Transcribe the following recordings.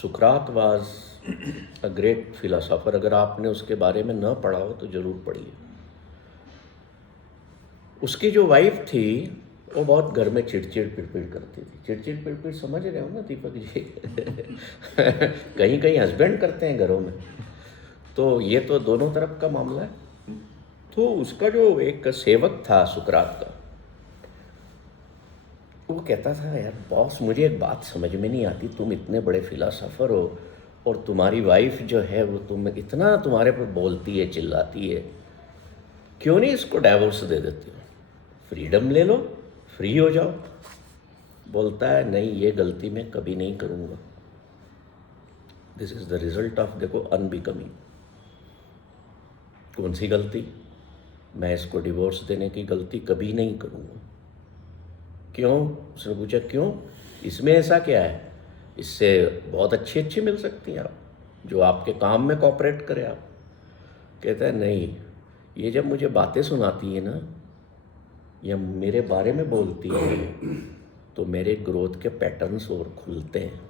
Sukrat was a great philosopher. अगर आपने उसके बारे में न पढ़ा हो तो ज़रूर पढ़िए। उसकी जो वाइफ थी वो बहुत घर में चिड़चिड़ पिड़पिड़ करती थी। चिड़चिड़ पिड़पिड़ समझ रहे हो ना दीपक जी? कहीं कहीं हस्बैंड करते हैं घरों में, तो ये तो दोनों तरफ का मामला है। तो उसका जो एक सेवक था सुकरात का, वो कहता था, यार बॉस मुझे एक बात समझ में नहीं आती, तुम इतने बड़े फिलोसोफर हो और तुम्हारी वाइफ जो है वो इतना तुम्हारे पर बोलती है, चिल्लाती है, क्यों नहीं इसको डाइवोर्स दे देते हो, फ्रीडम ले लो, फ्री हो जाओ। बोलता है नहीं, ये गलती मैं कभी नहीं करूँगा। This is the result of, देखो, अनबिकमिंग। कौन सी गलती? मैं इसको डिवोर्स देने की गलती कभी नहीं करूँगा। क्यों? उसने पूछा क्यों, इसमें ऐसा क्या है? इससे बहुत अच्छी अच्छी मिल सकती हैं आप, जो आपके काम में कोऑपरेट करे आप। कहता है नहीं, ये जब मुझे बातें सुनाती है ना, या मेरे बारे में बोलती है, तो मेरे ग्रोथ के पैटर्न्स और खुलते हैं।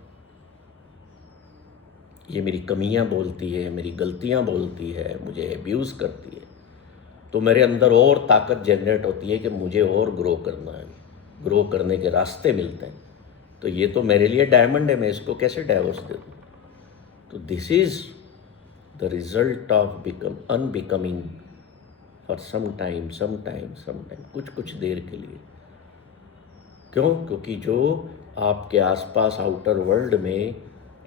ये मेरी कमियां बोलती है, मेरी गलतियां बोलती है, मुझे एब्यूज़ करती है, तो मेरे अंदर और ताकत जनरेट होती है कि मुझे और ग्रो करना है, ग्रो करने के रास्ते मिलते हैं। तो ये तो मेरे लिए डायमंड है, मैं इसको कैसे डाइवोर्स दे दूँ? तो this is the result of unbecoming for some time, कुछ कुछ देर के लिए। क्यों? क्योंकि जो आपके आसपास आउटर वर्ल्ड में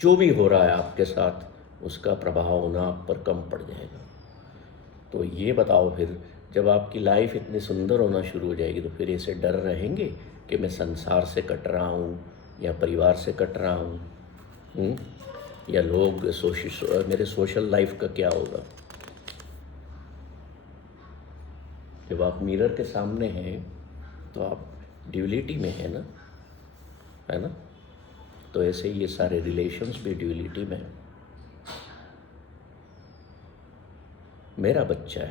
जो भी हो रहा है आपके साथ, उसका प्रभाव होना आप पर कम पड़ जाएगा। तो ये बताओ, फिर जब आपकी लाइफ इतनी सुंदर होना शुरू हो जाएगी, तो फिर ऐसे डर रहेंगे कि मैं संसार से कट रहा हूँ या परिवार से कट रहा हूँ, या लोग मेरे सोशल लाइफ का क्या होगा? जब आप मिरर के सामने हैं तो आप ड्यूलिटी में है ना? तो ऐसे ये सारे रिलेशंस भी ड्यूलिटी में है। मेरा बच्चा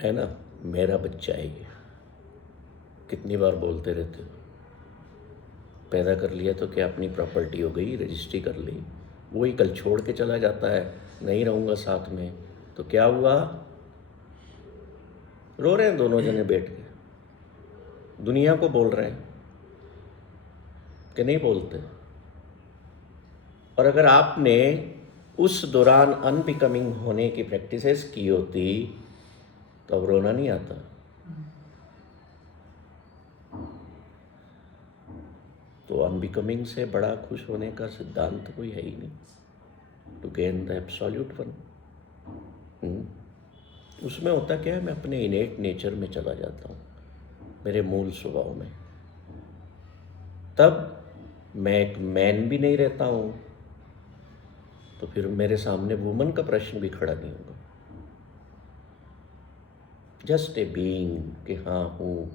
है ना, मेरा बच्चा है ये। कितनी बार बोलते रहते हो? पैदा कर लिया तो क्या अपनी प्रॉपर्टी हो गई, रजिस्ट्री कर ली। वही कल छोड़ के चला जाता है, नहीं रहूँगा साथ में, तो क्या हुआ? रो रहे हैं दोनों जने बैठ के, दुनिया को बोल रहे हैं कि नहीं बोलते। और अगर आपने उस दौरान अनबिकमिंग होने की प्रैक्टिसेस की होती तो अब रोना नहीं आता। तो अनबिकमिंग से बड़ा खुश होने का सिद्धांत कोई है ही नहीं, to gain the absolute one. उसमें होता क्या है, मैं अपने इनेट नेचर में चला जाता हूँ, मेरे मूल स्वभाव में। तब मैं एक मैन भी नहीं रहता हूँ, तो फिर मेरे सामने वुमन का प्रश्न भी खड़ा नहीं होगा। जस्ट ए बीइंग कि हाँ हूँ।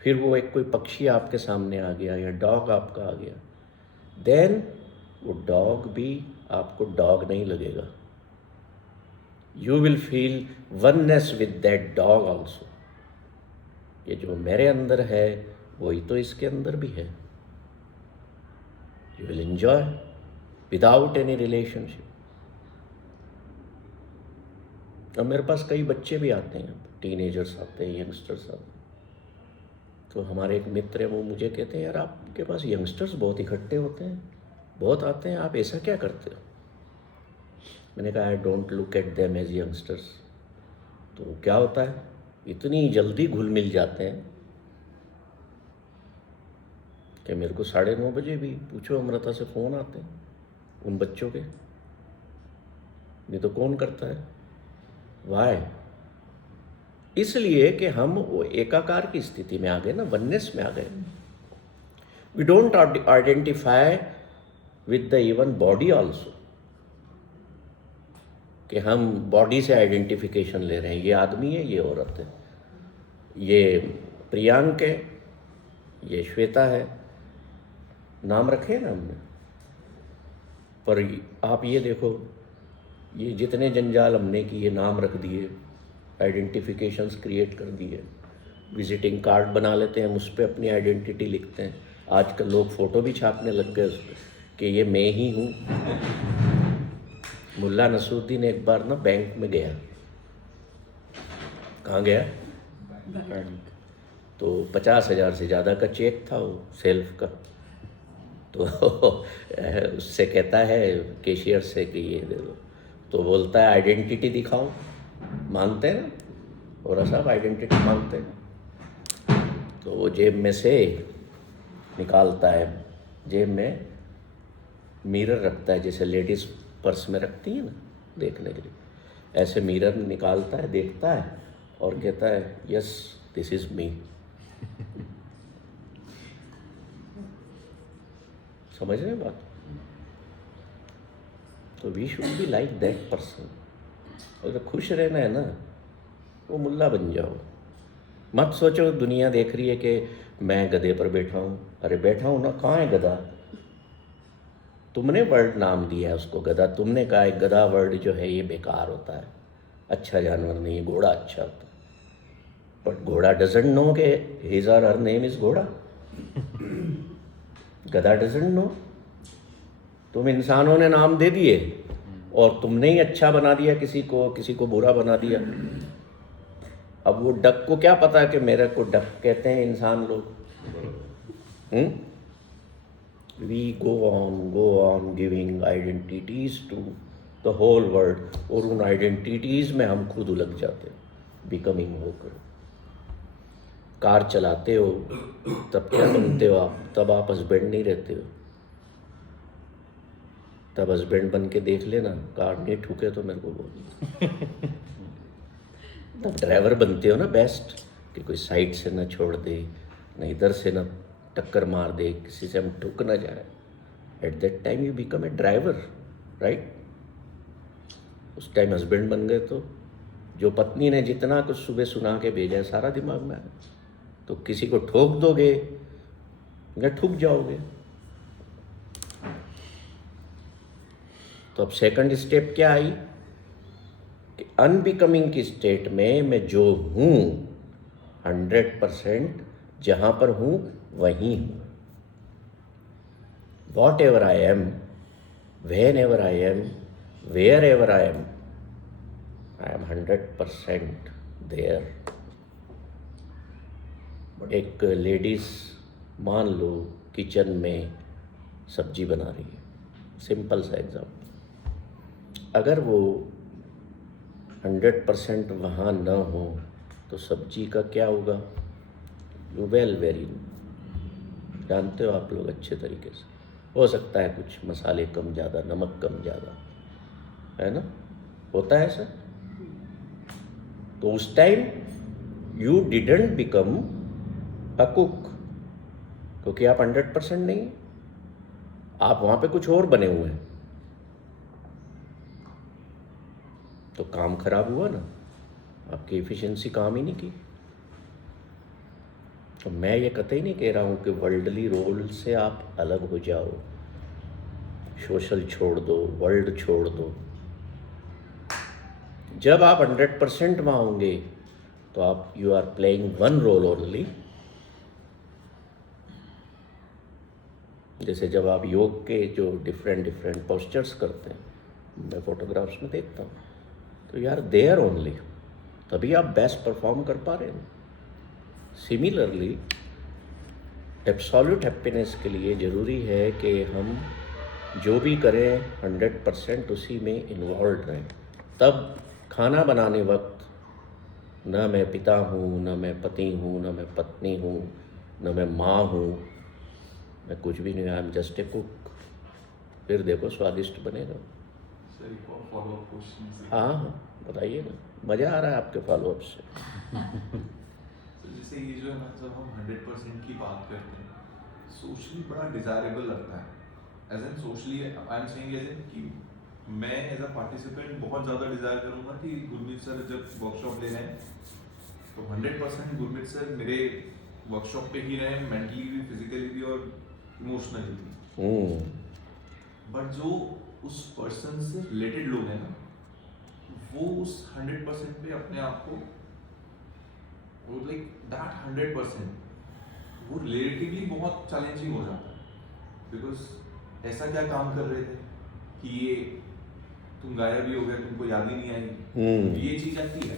फिर वो एक कोई पक्षी आपके सामने आ गया या डॉग आपका आ गया, देन वो डॉग भी आपको डॉग नहीं लगेगा। You will feel oneness with that dog also. ये जो मेरे अंदर है वही तो इसके अंदर भी है। You will enjoy without any relationship. अब मेरे पास कई बच्चे भी आते हैं, टीनेजर्स आते हैं, यंगस्टर्स आते हैं। तो हमारे एक मित्र हैं, वो मुझे कहते हैं, यार आपके पास यंगस्टर्स बहुत इकट्ठे होते हैं, बहुत आते हैं, आप ऐसा क्या करते हो? मैंने कहा, I don't look at them as youngsters. तो क्या होता है, इतनी जल्दी घुल मिल जाते हैं कि मेरे को 9:30 बजे भी पूछो अमृता से फ़ोन आते हैं उन बच्चों के। नहीं तो कौन करता है? वाई? इसलिए कि हम वो एकाकार की स्थिति में आ गए ना, वननेस में आ गए। We don't identify with the even body also, कि हम बॉडी से आइडेंटिफिकेशन ले रहे हैं, ये आदमी है, ये औरत है, ये प्रियांक है, ये श्वेता है, नाम रखे ना हमने। पर आप ये देखो, ये जितने जंजाल हमने किए, नाम रख दिए, आइडेंटिफिकेशंस क्रिएट कर दिए, विजिटिंग कार्ड बना लेते हैं, हम उस पर अपनी आइडेंटिटी लिखते हैं, आजकल लोग फ़ोटो भी छापने लग गए उस पे कि ये मैं ही हूँ। मुल्ला नसरुद्दीन एक बार ना बैंक में गया। कहाँ गया? बैंक। तो 50,000 से ज़्यादा का चेक था वो सेल्फ का। तो उससे कहता है कैशियर से कि ये दे दो। तो बोलता है आइडेंटिटी दिखाओ। मांगते हैं ना, और साहब आइडेंटिटी मांगते हैं। तो वो जेब में से निकालता है, जेब में मिरर रखता है, जैसे लेडीज़ पर्स में रखती है ना देखने के लिए, ऐसे मिरर निकालता है, देखता है और कहता है यस दिस इज़ मी। समझ रहे हैं बात? तो we should be like that person. अगर खुश रहना है ना, वो मुल्ला बन जाओ। मत सोचो दुनिया देख रही है कि मैं गधे पर बैठा हूँ। अरे बैठा हूँ ना, कहाँ है गधा? तुमने वर्ड नाम दिया है उसको गधा। तुमने कहा है गधा वर्ड जो है ये बेकार होता है, अच्छा जानवर नहीं है, घोड़ा अच्छा होता है। बट घोड़ा डजेंट नो के हिज और हर नेम इज घोड़ा। गधा डजेंट नो। तुम इंसानों ने नाम दे दिए और तुमने ही अच्छा बना दिया किसी को बुरा बना दिया। अब वो डक को क्या पता कि मेरे को डक कहते हैं इंसान लोग। We go on giving identities to the whole world, और उन आइडेंटिटीज में हम खुद उलझ जाते हैं, बिकमिंग होकर। कार चलाते हो तब क्या बनते हो आप? तब आप हस्बैंड नहीं रहते हो। तब हस्बैंड बन के देख लेना, कार नहीं ठुके तो मेरे को बोल। तब ड्राइवर बनते हो ना बेस्ट, कि कोई साइड से ना छोड़ दे, ना इधर से ना टक्कर मार दे, किसी से हम ठुक ना जाए। At that time you become a driver, right? उस टाइम हस्बैंड बन गए तो जो पत्नी ने जितना कुछ सुबह सुना के भेजा है सारा दिमाग में आया, तो किसी को ठोक दोगे या ठुक जाओगे। तो अब सेकंड स्टेप क्या आई कि अनबिकमिंग की स्टेट में मैं जो हूँ 100% जहाँ पर हूँ वहीं हूँ। Whatever I am, whenever I am, wherever I am 100% there. एक लेडीज़ मान लो किचन में सब्जी बना रही है, सिंपल सा एग्जाम्पल। अगर वो 100% वहाँ न हो तो सब्जी का क्या होगा? यू वेल वेरी जानते हो आप लोग अच्छे तरीके से। हो सकता है कुछ मसाले कम ज़्यादा, नमक कम ज़्यादा, है ना? होता है सर। तो उस time you didn't become a cook, क्योंकि आप 100% नहीं हैं। आप वहाँ पे कुछ और बने हुए हैं, तो काम खराब हुआ ना, आपकी एफिशिएंसी काम ही नहीं की। तो मैं ये कतई नहीं कह रहा हूँ कि वर्ल्डली रोल से आप अलग हो जाओ, सोशल छोड़ दो, वर्ल्ड छोड़ दो। जब आप 100% वहाँ होंगे तो आप you are playing one role only. जैसे जब आप योग के जो डिफरेंट पोस्चर्स करते हैं, मैं फोटोग्राफ्स में देखता हूँ, तो यार देयर ओनली, तभी आप बेस्ट परफॉर्म कर पा रहे हैं। सिमिलरली एब्सोल्यूट हैप्पीनेस के लिए ज़रूरी है कि हम जो भी करें 100% उसी में इन्वॉल्व रहें। तब खाना बनाने वक्त न मैं पिता हूँ, न मैं पति हूँ, न मैं पत्नी हूँ, न मैं माँ हूँ, मैं कुछ भी नहीं, आई एम जस्ट ए कुक। फिर देखो स्वादिष्ट बनेगा। हाँ बताइए ना, मज़ा आ रहा है आपके फॉलोअप से। तो जैसे ये जो है ना, जब हम 100% की बात करते हैं, सोशली बड़ा डिजायरेबल लगता है। As an socially I am saying as an कि मैं एज अ पार्टिसिपेंट बहुत ज़्यादा डिज़ायर करूँगा कि गुरमीत सर जब वर्कशॉप ले रहे हैं तो 100% गुरमीत सर मेरे वर्कशॉप पे ही रहें, मेंटली भी, फिजिकली भी और इमोशनली भी। बट जो उस पर्सन से रिलेटेड लोग हैं ना, वो उस 100% पे अपने आप को, वो लाइक दैट 100% वो रिलेटिवली बहुत चैलेंजिंग हो जाता है, बिकॉज ऐसा क्या काम कर रहे थे कि ये तुम गायब ही हो गए, तुमको याद ही नहीं आई, ये चीज आती है।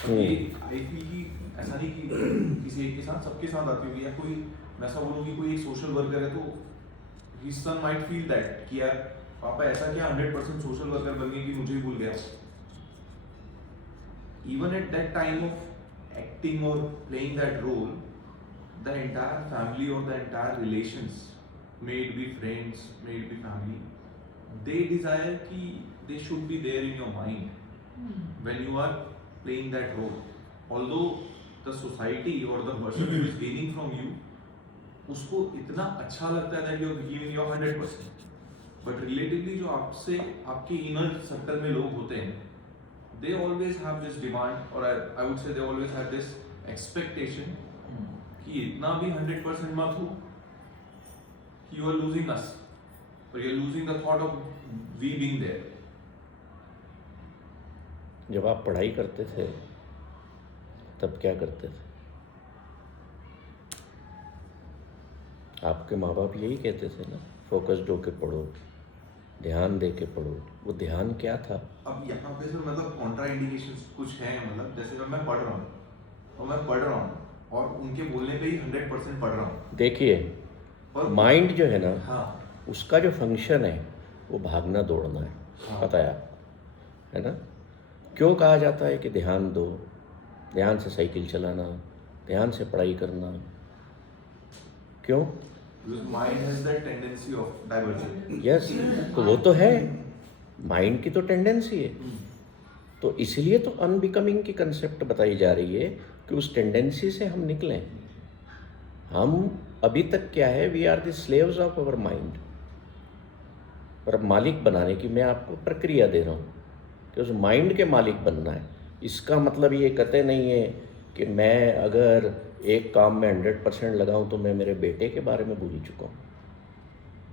और ये आई फील कि ऐसा नहीं कि किसी एक के साथ, सबके साथ आती होगी, या कोई मैं ऐसा बोलूँ कि कोई एक सोशल वर्कर है तो his son might feel that कि यार पापा ऐसा क्या 100% सोशल वर्कर बन गए कि मुझे ही भूल गया। Even at that time of acting or playing that role, the entire family or the entire relations, may it be friends, may it be family, they desire कि they should be there in your mind when you are playing that role. Although the society or the person who is gaining from you, उसको इतना अच्छा लगता है that you are giving your 100%. But relatively जो आपसे आपके inner circle में लोग होते हैं, they always have this demand, or I would say they always have this expectation कि इतना भी 100% मत हो कि you are losing us, or you are losing the thought of we being there. जब आप पढ़ाई करते थे तब क्या करते थे? आपके माँ बाप यही कहते थे ना, फोकस्ड होके पढ़ो, ध्यान दे के पढ़ो। वो ध्यान क्या था? अब यहाँ पे सर मतलब कॉन्ट्रा इंडिकेशंस कुछ हैं, मतलब जैसे जब मैं पढ़ रहा हूँ और उनके बोलने पे ही 100% पढ़ रहा हूँ। देखिए, माइंड जो है ना, हाँ, उसका जो फंक्शन है वो भागना दौड़ना है। हाँ, पता है आपको, है ना? क्यों कहा जाता है कि ध्यान दो, ध्यान से साइकिल चलाना, ध्यान से पढ़ाई करना? क्यों? Mind has that tendency of diversion. Yes, तो वो तो है, माइंड की तो टेंडेंसी है। तो इसलिए तो अनबिकमिंग की कंसेप्ट बताई जा रही है कि उस टेंडेंसी से हम निकलें। हम अभी तक क्या है, we are the slaves of our mind. पर मालिक बनाने की मैं आपको प्रक्रिया दे रहा हूँ कि उस माइंड के मालिक बनना है। इसका मतलब ये कहते नहीं है कि मैं अगर एक काम में 100% लगाऊं तो मैं मेरे बेटे के बारे में भूल चुका हूँ,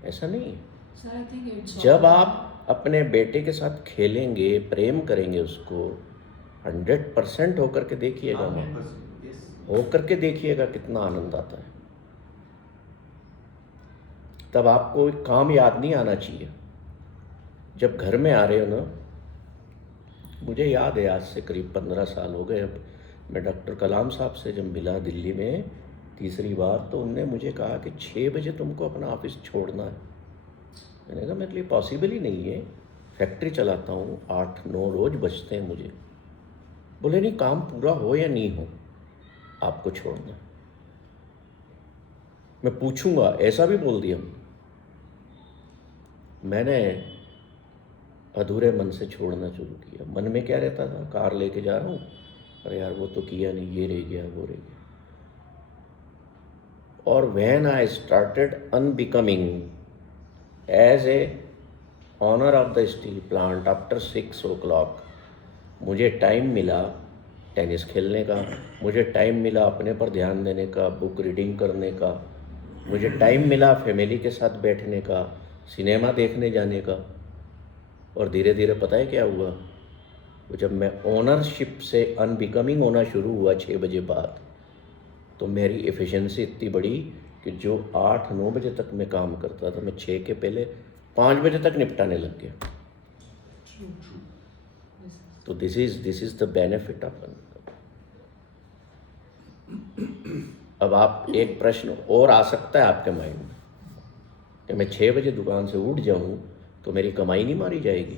ऐसा नहीं है। जब आप अपने बेटे के साथ खेलेंगे, प्रेम करेंगे उसको, 100% होकर के देखिएगा ना, होकर के देखिएगा कितना आनंद आता है। तब आपको एक काम याद नहीं आना चाहिए। जब घर में आ रहे हो ना, मुझे याद है आज से करीब 15 साल हो गए, अब मैं डॉक्टर कलाम साहब से जब मिला दिल्ली में तीसरी बार, तो उनने मुझे कहा कि 6 बजे तुमको अपना ऑफिस छोड़ना है। मैंने कहा मेरे लिए पॉसिबल ही नहीं है, फैक्ट्री चलाता हूँ, 8-9 रोज बचते हैं मुझे। बोले नहीं, काम पूरा हो या नहीं हो आपको छोड़ना है। मैं पूछूंगा, ऐसा भी बोल दिया। मैंने अधूरे मन से छोड़ना शुरू किया। मन में क्या रहता था, कार लेके जा रहा हूँ, अरे यार वो तो किया नहीं, ये रह गया, वो रह गया। और when I started unbecoming as a owner of the steel plant after 6 o'clock, मुझे टाइम मिला टेनिस खेलने का, मुझे टाइम मिला अपने पर ध्यान देने का, बुक रीडिंग करने का, मुझे टाइम मिला फैमिली के साथ बैठने का, सिनेमा देखने जाने का। और धीरे धीरे पता है क्या हुआ, वो जब मैं ओनरशिप से अनबिकमिंग होना शुरू हुआ 6 बजे बाद, तो मेरी एफिशिएंसी इतनी बढ़ी कि जो 8-9 बजे तक मैं काम करता था, मैं 6 के पहले 5 बजे तक निपटाने लग गया। तो this is the benefit of unbecoming. अब आप एक प्रश्न और आ सकता है आपके माइंड में कि मैं 6 बजे दुकान से उठ जाऊं तो मेरी कमाई नहीं मारी जाएगी?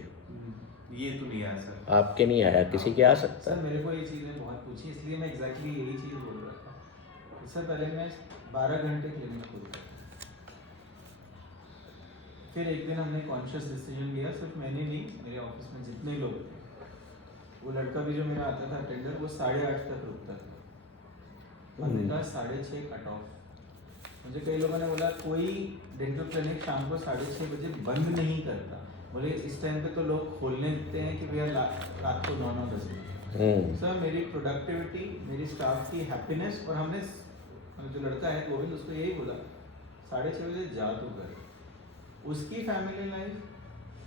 ये तो नहीं आया सर। आपके नहीं आया, किसी के आ सकता सर है। मेरे को ये चीज़ें बहुत पूछी, इसलिए मैं एग्जैक्टली यही चीज़ बोल रहा था। इससे पहले मैं 12 घंटे क्लिनिक खोलता था। फिर एक दिन हमने कॉन्शियस डिसीजन लिया, सिर्फ मैंने नहीं, मेरे ऑफिस में जितने लोग थे, वो लड़का भी जो मेरा आता था अटेंडर, वो 8:30 तक रुकता था। हमने कहा 6:30 कट ऑफ। मुझे कई लोगों ने बोला कोई डेंटल क्लिनिक शाम को 6:30 बजे बंद नहीं करता। बोले इस टाइम पे तो लोग खोलने देते हैं कि भैया रात को 9-9 बजे। सर मेरी प्रोडक्टिविटी, मेरी स्टाफ की हैप्पीनेस, और हमने जो लड़का है गोविंद, उसको यही बोला 6:30 बजे जा तू कर। उसकी फैमिली लाइफ,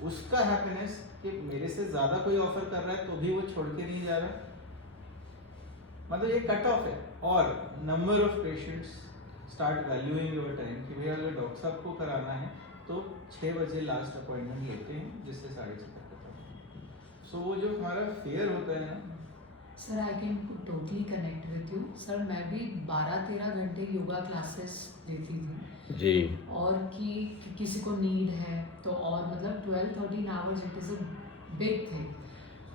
उसका हैप्पीनेस कि मेरे से ज़्यादा कोई ऑफर कर रहा है तो भी वो छोड़ के नहीं जा रहा। मतलब ये कट ऑफ है। और number of patients start valuing your time कि भैया अगर डॉक्टर साहब को कराना है तो 6 बजे लास्ट अपॉइंटमेंट लेते हैं जिससे 6:30 तक खत्म। सो वो जो हमारा फेयर होता है ना, sir I can totally connect with you sir. मैं भी 12-13 घंटे योगा क्लासेस देती थी जी और कि किसी को नीड है तो और मतलब 12-13 hours it is a big thing.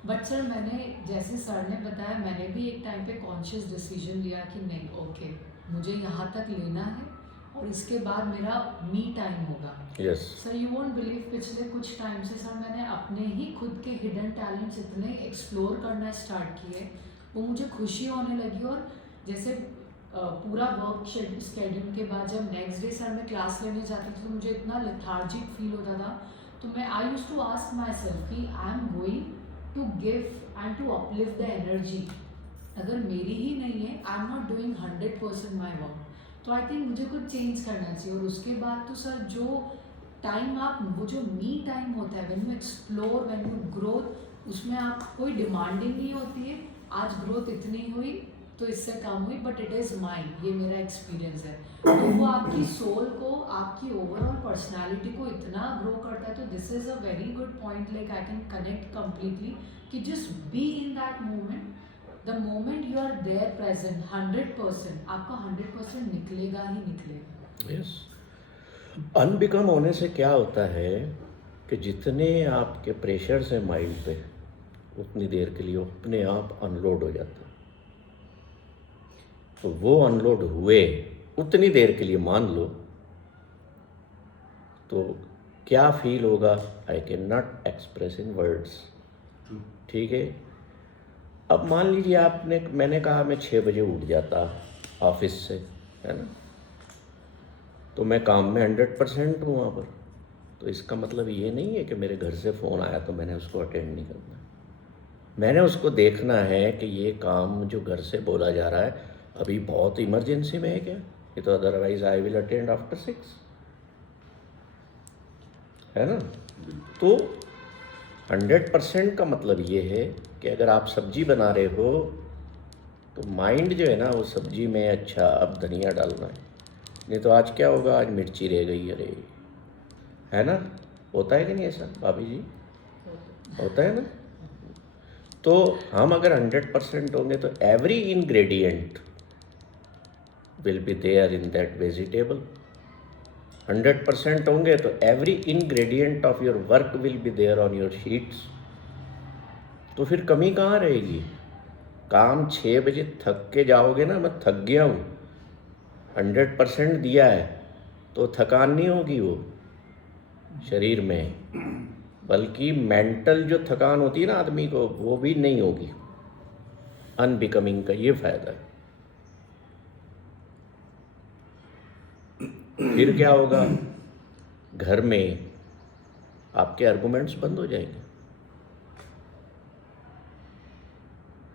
But sir मैंने जैसे सर ने बताया मैंने भी एक टाइम पे कॉन्शियस डिसीजन लिया कि नहीं ओके मुझे यहाँ तक लेना है और इसके बाद मेरा मी टाइम होगा। Yes sir you won't believe पिछले कुछ टाइम से सर मैंने अपने ही खुद के हिडन टैलेंट्स इतने एक्सप्लोर करना स्टार्ट किए, वो मुझे खुशी होने लगी। और जैसे पूरा वर्क स्केड्यूल के बाद जब नेक्स्ट डे सर मैं क्लास लेने जाती थी तो मुझे इतना लेथार्जिक फील होता था। तो मैं I used to ask myself कि I am going to give and to uplift the energy. अगर मेरी ही नहीं है I am not doing 100% my work, तो आई थिंक मुझे कुछ चेंज करना चाहिए। और उसके बाद तो सर जो टाइम आप वो जो मी टाइम होता है when you explore when you growth, उसमें आप कोई डिमांडिंग नहीं होती है आज ग्रोथ इतनी हुई तो इससे कम हुई, बट इट इज़ माइंड, ये मेरा एक्सपीरियंस है। तो वो आपकी सोल को आपकी ओवरऑल पर्सनालिटी को इतना ग्रो करता है। तो this is a very good point, like I can connect completely कि just be in that moment. The moment you are there present 100%, आपका 100% निकलेगा ही निकलेगा। यस अनबिकम होने से क्या होता है कि जितने आपके प्रेशर्स हैं माइंड पे उतनी देर के लिए वो अपने आप अनलोड हो जाते हैं। तो वो अनलोड हुए उतनी देर के लिए मान लो तो क्या फील होगा I can not express in words. ठीक है, अब मान लीजिए आपने मैंने कहा मैं 6 बजे उठ जाता ऑफिस से, है ना, तो मैं काम में 100% हूँ वहाँ पर। तो इसका मतलब ये नहीं है कि मेरे घर से फ़ोन आया तो मैंने उसको अटेंड नहीं करना। मैंने उसको देखना है कि ये काम जो घर से बोला जा रहा है अभी बहुत इमरजेंसी में है क्या, ये तो otherwise I will attend after 6, है ना। तो 100% का मतलब ये है कि अगर आप सब्जी बना रहे हो तो माइंड जो है ना वो सब्जी में अच्छा अब धनिया डालना है, नहीं तो आज क्या होगा, आज मिर्ची रह गई, अरे, है ना। होता है कि नहीं ऐसा भाभी जी, होता है ना। तो हम अगर 100% होंगे तो every ingredient will be there in that vegetable. 100% होंगे तो every ingredient of your work will be there on your sheets. तो फिर कमी कहाँ रहेगी। काम 6 बजे थक के जाओगे ना, मैं थक गया हूँ, 100% दिया है तो थकान नहीं होगी वो शरीर में, बल्कि मेंटल जो थकान होती है ना आदमी को वो भी नहीं होगी। अनबिकमिंग का ये फायदा है। फिर क्या होगा, घर में आपके आर्गुमेंट्स बंद हो जाएंगे।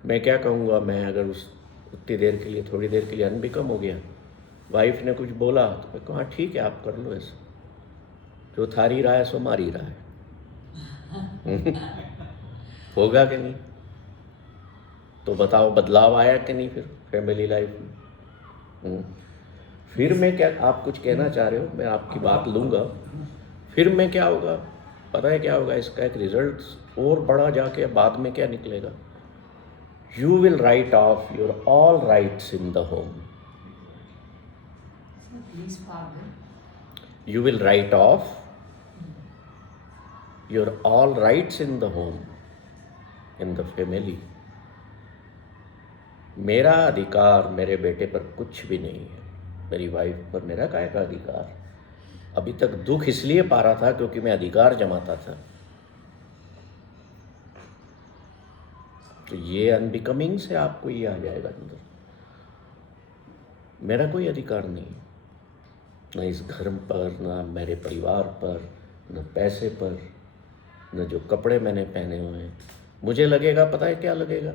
मैं क्या कहूँगा, मैं अगर उतनी देर के लिए थोड़ी देर के लिए अनबिकम हो गया, वाइफ ने कुछ बोला तो मैं कहूँ हाँ ठीक है आप कर लो ऐसा, जो थारी रहा है सो मारी रहा है। होगा कि नहीं। तो बताओ बदलाव आया कि नहीं फिर फैमिली लाइफ में। फिर मैं क्या, आप कुछ कहना चाह रहे हो, मैं आपकी बात लूँगा। फिर मैं क्या होगा, पता है क्या होगा, इसका एक रिजल्ट और बड़ा जाके बाद में क्या निकलेगा, you will write of your all rights in the home. Please पागल, You will write off your all rights in the home, in the family. मेरा अधिकार मेरे बेटे पर कुछ भी नहीं है, मेरी वाइफ पर मेरा काय का अधिकार। अभी तक दुख इसलिए पा रहा था क्योंकि मैं अधिकार जमाता था। तो ये अनबिकमिंग से आपको ये आ जाएगा अंदर, मेरा कोई अधिकार नहीं, न इस घर पर, न मेरे परिवार पर, न पैसे पर, न जो कपड़े मैंने पहने हुए हैं। मुझे लगेगा, पता है क्या लगेगा,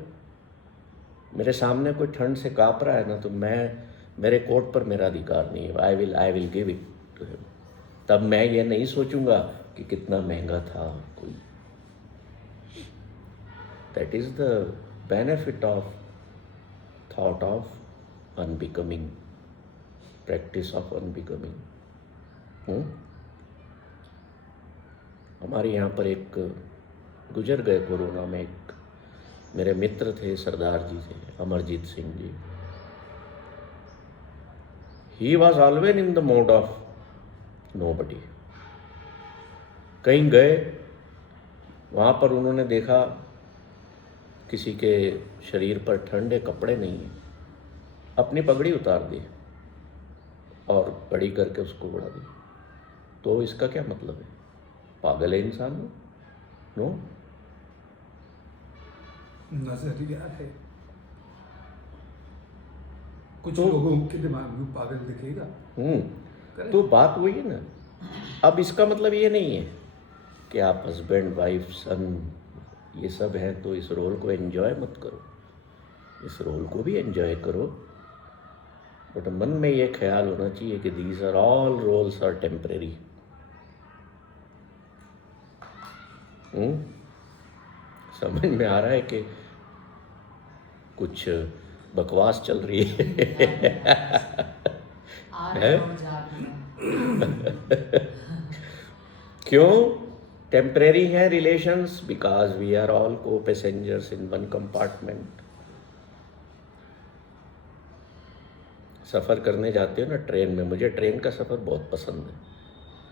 मेरे सामने कोई ठंड से काँप रहा है ना, तो मेरे कोट पर मेरा अधिकार नहीं है, I will give it to him. तब मैं ये नहीं सोचूंगा कि कितना महंगा था कोई। That is the benefit of thought of unbecoming. Practice of unbecoming. हमारे यहाँ पर एक गुजर गए कोरोना में, एक मेरे मित्र थे, सरदार जी थे, Amarjeet Singh ji. He was always in the mode of nobody. कहीं गए, वहाँ पर उन्होंने देखा किसी के शरीर पर ठंडे कपड़े नहीं हैं, अपनी पगड़ी उतार दी और कड़ी करके उसको उड़ा दी। तो इसका क्या मतलब है? पागल है इंसान? नो, नजरिया है। कुछ तो- लोगों के दिमाग में पागल दिखेगा। तो बात वही है ना। अब इसका मतलब ये नहीं है कि आप हस्बैंड, वाइफ, सन ये सब है तो इस रोल को एंजॉय मत करो। इस रोल को भी एंजॉय करो, बट मन में ये ख्याल होना चाहिए कि these are all roles are temporary. समझ में आ रहा है कि कुछ बकवास चल रही है? आ रहे हो जा रहे हो। क्यों टेम्परेरी हैं relations? Because we are all को पैसेंजर्स इन वन कंपार्टमेंट। सफ़र करने जाते हो ना ट्रेन में, मुझे ट्रेन का सफ़र बहुत पसंद है,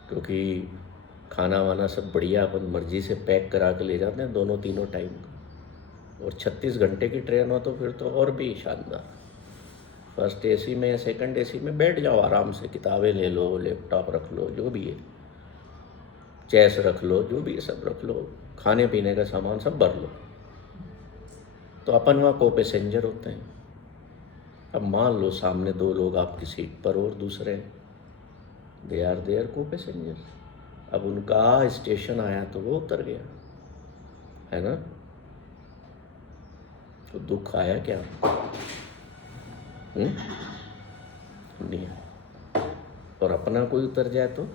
क्योंकि खाना वाना सब बढ़िया अपन मर्जी से पैक करा के ले जाते हैं दोनों तीनों टाइम का। और 36 घंटे की ट्रेन हो तो फिर तो और भी शानदार। फर्स्ट एसी में या सेकंड एसी में बैठ जाओ आराम से, किताबें ले लो, लैपटॉप रख लो, जो भी है, चेस रख लो, जो भी है सब रख लो, खाने पीने का सामान सब भर लो। तो अपन वहाँ को पैसेंजर होते हैं। अब मान लो सामने दो लोग आपकी सीट पर और दूसरे, दे आर देयर को पैसेंजर। अब उनका स्टेशन आया तो वो उतर गया, है ना? तो दुख आया क्या? नहीं है। और अपना कोई उतर जाए तो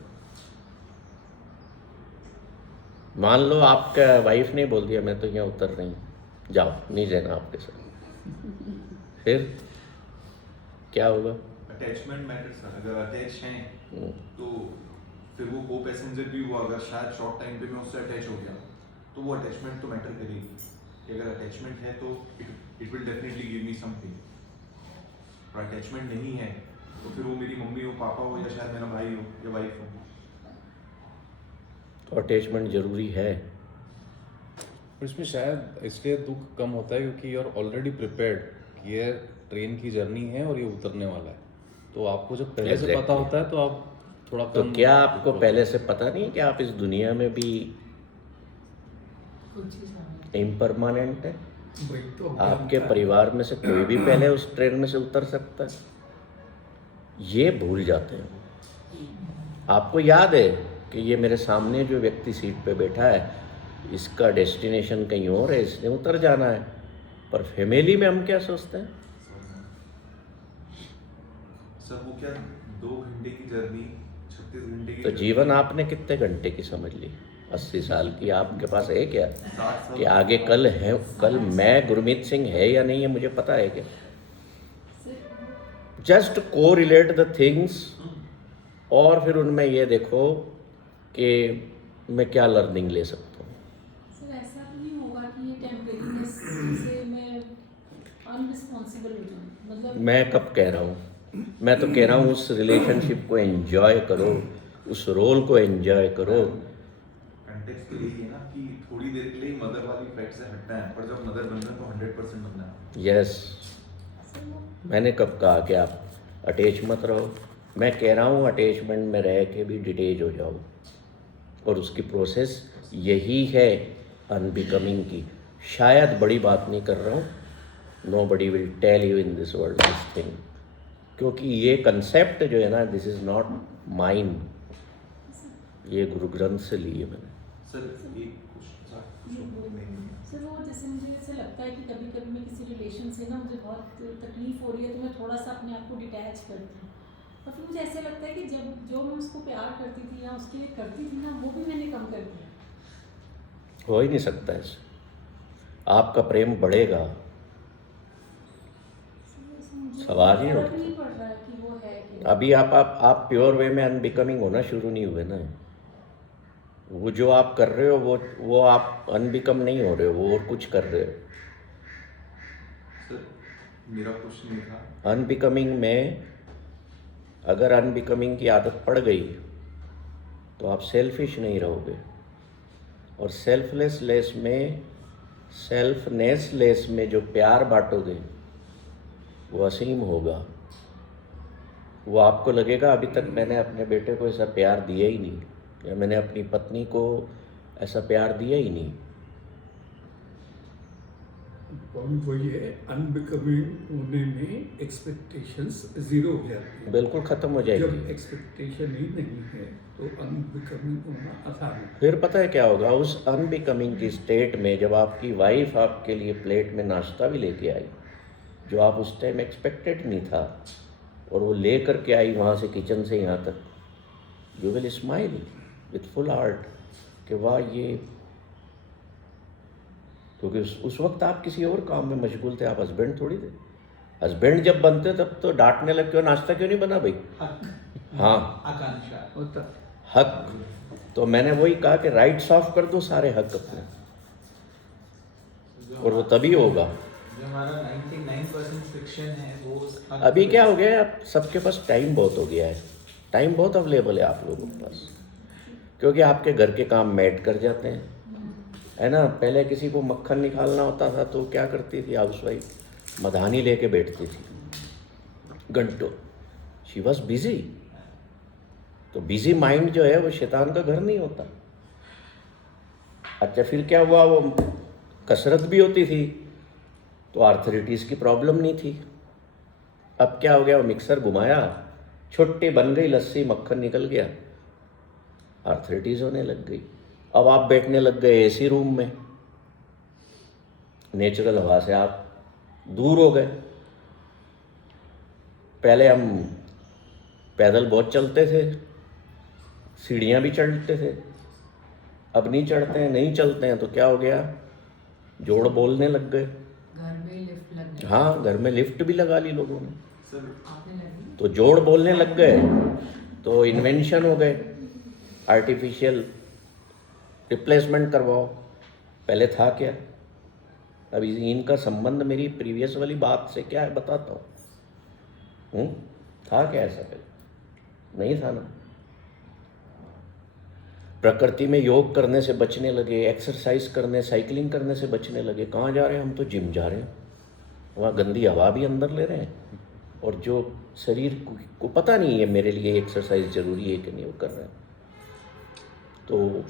मान लो आपका वाइफ ने बोल दिया मैं तो यहाँ उतर रही हूँ, जाओ नहीं रहना आपके साथ, फिर क्या होगा? Attachment matters. अगर अटैच हैं तो फिर वो को पैसेंजर भी हुआ, अगर शायद शॉर्ट टाइम पे मैं उससे अटैच हो गया तो वो अटैचमेंट तो मैटर करेगी। कि अगर अटैचमेंट है तो it will definitely give me something. और अटैचमेंट नहीं है तो फिर वो मेरी मम्मी हो, पापा हो, या शायद मेरा भाई हो या वाइफ हो। तो अटैचमेंट जरूरी है। और इसमें शायद इसलिए दुख कम होता है क्योंकि यू आर ऑलरेडी प्रिपेयर्ड। ये ट्रेन की जर्नी है और ये उतरने वाला है, तो आपको जब पहले से Exactly. पता होता है तो आप थोड़ा तो कम। क्या आपको पहले से पता नहीं कि आप इस दुनिया में भी कुछ ही समय। इम्परमानेंट है? वही तो आपके परिवार में से कोई भी पहले उस ट्रेन में से उतर सकता है। ये भूल जाते हैं। आपको याद है कि ये मेरे सामने जो व्यक्ति सीट पे बैठा है इसका डेस्टिनेशन कहीं और है, इसने उतर जाना है। पर फैमिली में हम क्या सोचते हैं? सर वो क्या 2 घंटे की जर्नी 36 घंटे की तो जीवन आपने कितने घंटे की समझ ली? 80 साल की आपके पास है क्या? 60 साल कि आगे कल है, कल मैं गुरमीत सिंह है या नहीं है मुझे पता है क्या? जस्ट को रिलेट द थिंग्स और फिर उनमें ये देखो कि मैं क्या लर्निंग ले सकता हूँ। सर ऐसा तो नहीं होगा कि ये टेम्परेरीनेस से मैं अनरिस्पॉन्सिबल हो जाऊँ, मतलब मैं कब कह रहा हूँ? मैं तो कह रहा हूँ उस रिलेशनशिप को एंजॉय करो, उस रोल को एंजॉय करो। कंटेक्स्ट तो यही है ना कि थोड़ी देर के लिए मदर वाली इफेक्ट से हटना है, पर जब मदर बनना है तो 100% बनना है। यस, मैंने कब कहा कि आप अटैच मत रहो? मैं कह रहा हूँ अटैचमेंट में रह के भी डिटेच हो जाओ, और उसकी प्रोसेस यही है अनबिकमिंग की। शायद बड़ी बात नहीं कर रहा हूँ, nobody will tell you in this world this thing, क्योंकि ये कंसेप्ट जो है ना, दिस इज़ नॉट माइन, ये गुरु ग्रंथ से लिए मैंने। सर एक क्वेश्चन सर वो जैसे मुझे ऐसे लगता है कि कभी कभी मैं किसी रिलेशन से ना मुझे बहुत तकलीफ हो रही है तो मैं थोड़ा सा अपने आप को डिटैच करती हूँ, और फिर मुझे ऐसे लगता है कि जब जो मैं उसको प्यार करती थी या उसके लिए करती थी ना, वो भी मैंने कम कर दिया। हो ही नहीं सकता ऐसे। आपका प्रेम बढ़ेगा, मुझे सवाल ही फर्क उठता। नहीं पड़ रहा है कि वो है कि अभी आप प्योर वे में अनबिकमिंग होना शुरू नहीं हुए ना। वो जो आप कर रहे हो वो आप अनबिकम नहीं हो रहे हो, वो और कुछ कर रहे हो। सर मेरा क्वेश्चन ये था, अनबिकमिंग में अगर अनबिकमिंग की आदत पड़ गई तो आप सेल्फिश नहीं रहोगे, और सेल्फनेसलेस में जो प्यार बांटोगे वो असीम होगा। वो आपको लगेगा अभी तक मैंने अपने बेटे को ऐसा प्यार दिया ही नहीं, या मैंने अपनी पत्नी को ऐसा प्यार दिया ही नहीं। पॉइंट वही है, अनबिकमिंग होने में एक्सपेक्टेशंस जीरो हो जाती है। बिल्कुल ख़त्म हो जाएगी। जब एक्सपेक्टेशन ही नहीं है तो अनबिकमिंग होना आसान है। फिर पता है क्या होगा, उस अनबिकमिंग की स्टेट में जब आपकी वाइफ आपके लिए प्लेट में नाश्ता भी लेके आई जो आप उस टाइम एक्सपेक्टेड नहीं था, और वो ले करके आई वहाँ से किचन से यहाँ तक, you will smile with full heart कि वाह ये, क्योंकि उस वक्त आप किसी और काम में मशगूल थे, आप हस्बैंड थोड़ी थे। हस्बैंड जब बनते तब तो डांटने लगते हो, नाश्ता क्यों नहीं बना भाई। हक, हाँ, आकांक्षा, होता हक। तो मैंने वही कहा कि राइट्स ऑफ कर दो सारे हक अपने, और वो तभी होगा। जो हमारा 99% फ्रिक्शन है वो उस हक अभी पे- क्या हो गया है, अब सबके पास टाइम बहुत हो गया है, टाइम बहुत अवेलेबल है आप लोगों के पास, क्योंकि आपके घर के काम मैट कर जाते हैं, है ना। पहले किसी को मक्खन निकालना होता था तो क्या करती थी हाउसवाइफ, मधानी लेके बैठती थी घंटों, शी वॉज बिजी। तो बिजी माइंड जो है वो शैतान का घर नहीं होता। अच्छा फिर क्या हुआ, वो कसरत भी होती थी तो आर्थराइटिस की प्रॉब्लम नहीं थी। अब क्या हो गया, वो मिक्सर घुमाया, छुट्टी बन गई, लस्सी मक्खन निकल गया, आर्थराइटिस होने लग गई। अब आप बैठने लग गए एसी रूम में, नेचुरल हवा से आप दूर हो गए। पहले हम पैदल बहुत चलते थे, सीढ़ियाँ भी चढ़ते थे, अब नहीं चढ़ते हैं, नहीं चलते हैं, तो क्या हो गया, जोड़ बोलने लग गए। घर में लिफ्ट लग गई। हाँ, घर में लिफ्ट भी लगा ली लोगों ने, सर आपने लगी? तो जोड़ बोलने लग गए, तो इन्वेंशन हो गए, आर्टिफिशियल रिप्लेसमेंट करवाओ। पहले था क्या, अभी इनका संबंध मेरी प्रीवियस वाली बात से क्या है बताता हूँ। था क्या ऐसा पहले, नहीं था ना। प्रकृति में योग करने से बचने लगे, एक्सरसाइज करने, साइकिलिंग करने से बचने लगे। कहाँ जा रहे हैं हम, तो जिम जा रहे हैं, वहाँ गंदी हवा भी अंदर ले रहे हैं, और जो शरीर को पता नहीं है मेरे लिए एक्सरसाइज जरूरी है कि नहीं, वो कर रहे हैं। तो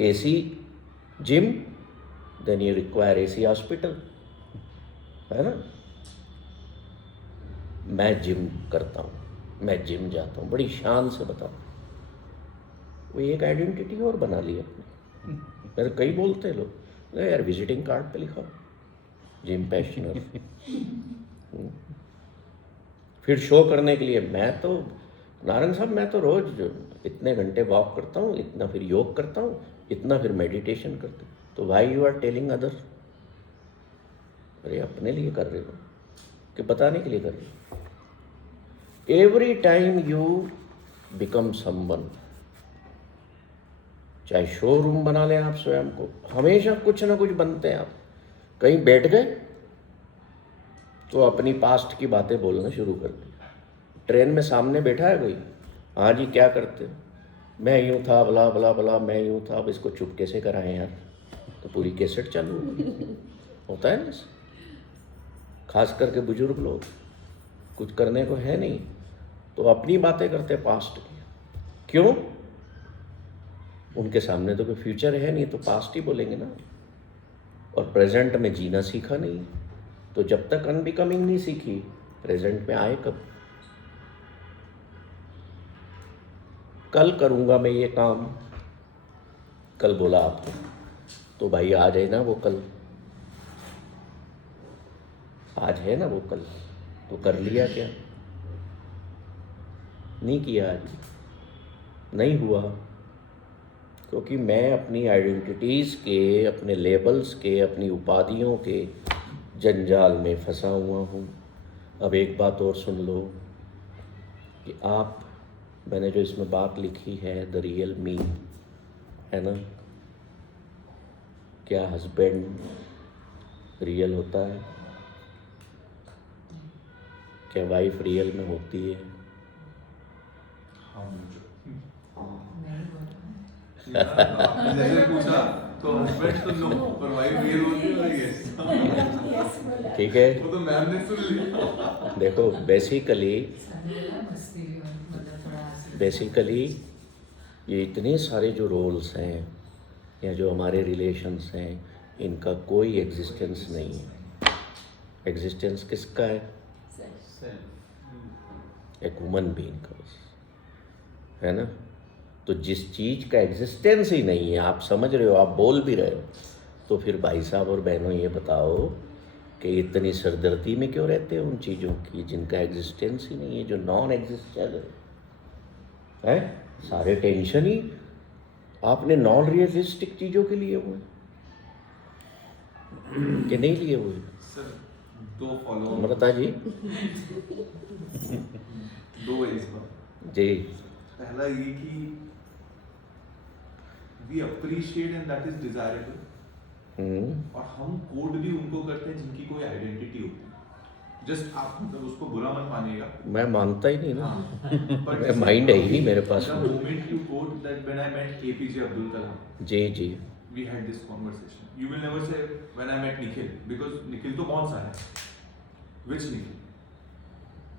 AC gym, then you require AC hospital, है ना। मैं जिम करता हूँ, मैं जिम जाता हूँ, बड़ी शान से बताऊँ। वो एक आइडेंटिटी और बना ली अपनी। मेरे कई बोलते हैं लोग, नहीं यार विजिटिंग कार्ड पे लिखा जिम पैशनर। फिर शो करने के लिए मैं तो, नारंग साहब मैं तो रोज इतने घंटे वॉक करता हूँ, इतना फिर योग करता हूँ, इतना फिर मेडिटेशन करता हूँ। तो why you are telling other, अरे अपने लिए कर रहे हो कि बताने के लिए कर रहे हो। Every time you become someone, चाहे शोरूम बना लें आप स्वयं को, हमेशा कुछ ना कुछ बनते हैं आप। कहीं बैठ गए तो अपनी पास्ट की बातें बोलना शुरू कर दी। ट्रेन में सामने बैठा है कोई, हाँ जी क्या करते हो, मैं यूँ था भला भला भला, मैं यूँ था, अब इसको चुपके से कराएं यार, तो पूरी कैसेट चालू होता है ना। खास करके बुजुर्ग लोग, कुछ करने को है नहीं तो अपनी बातें करते पास्ट की। क्यों, उनके सामने तो कोई फ्यूचर है नहीं, तो पास्ट ही बोलेंगे ना। और प्रेजेंट में जीना सीखा नहीं, तो जब तक अनबिकमिंग नहीं सीखी, प्रेजेंट में आए कब। कल करूँगा मैं ये काम, कल बोला आपको, तो भाई आज है ना वो कल, आज है ना वो कल, तो कर लिया क्या, नहीं किया, आज नहीं हुआ। क्योंकि मैं अपनी आइडेंटिटीज़ के, अपने लेबल्स के, अपनी उपाधियों के जंजाल में फंसा हुआ हूँ। अब एक बात और सुन लो, कि आप, मैंने जो इसमें बात लिखी है द रियल मी, है ना, क्या हस्बैंड रियल होता है? क्या वाइफ रियल में होती है? हाँ मुझे नहीं बोला। आपने जैसे पूछा तो हस्बैंड तो नो, पर वाइफ रियल होती है यस। यस बोला। ठीक है, वो तो मैम ने सुन लिया। देखो बेसिकली मस्ती भी मतलब थोड़ा हंसी। बेसिकली ये इतने सारे जो रोल्स हैं या जो हमारे रिलेशंस हैं, इनका कोई एग्जिस्टेंस नहीं है। एग्जिस्टेंस किसका है? एक वुमन बीइंग का बस, है ना। तो जिस चीज़ का एग्जिस्टेंस ही नहीं है, आप समझ रहे हो, आप बोल भी रहे हो, तो फिर भाई साहब और बहनों ये बताओ कि इतनी सरदर्दी में क्यों रहते हो उन चीज़ों की जिनका एग्जिस्टेंस ही नहीं है, जो नॉन एग्जिस्टेंट है। सारे टेंशन ही आपने नॉन रियलिस्टिक चीज़ों के लिए हुए कि नहीं लिए हुए? सर दो फॉलो अमृता जी दो है इसका। जी। पहला ये कि we appreciate and that is desirable, और हम कोड भी उनको करते हैं जिनकी कोई आइडेंटिटी होती है। जस्ट आप मतलब उसको बुरा मत मानिएगा। मैं मानता ही नहीं ना, But मैं माइंड है ही नहीं मेरे पास। The moment you quote that when I met APJ Abdul Kalam, ji ji. we had this conversation. You will never say when I met Nikhil, because Nikhil तो बहुत सारे हैं. Which Nikhil?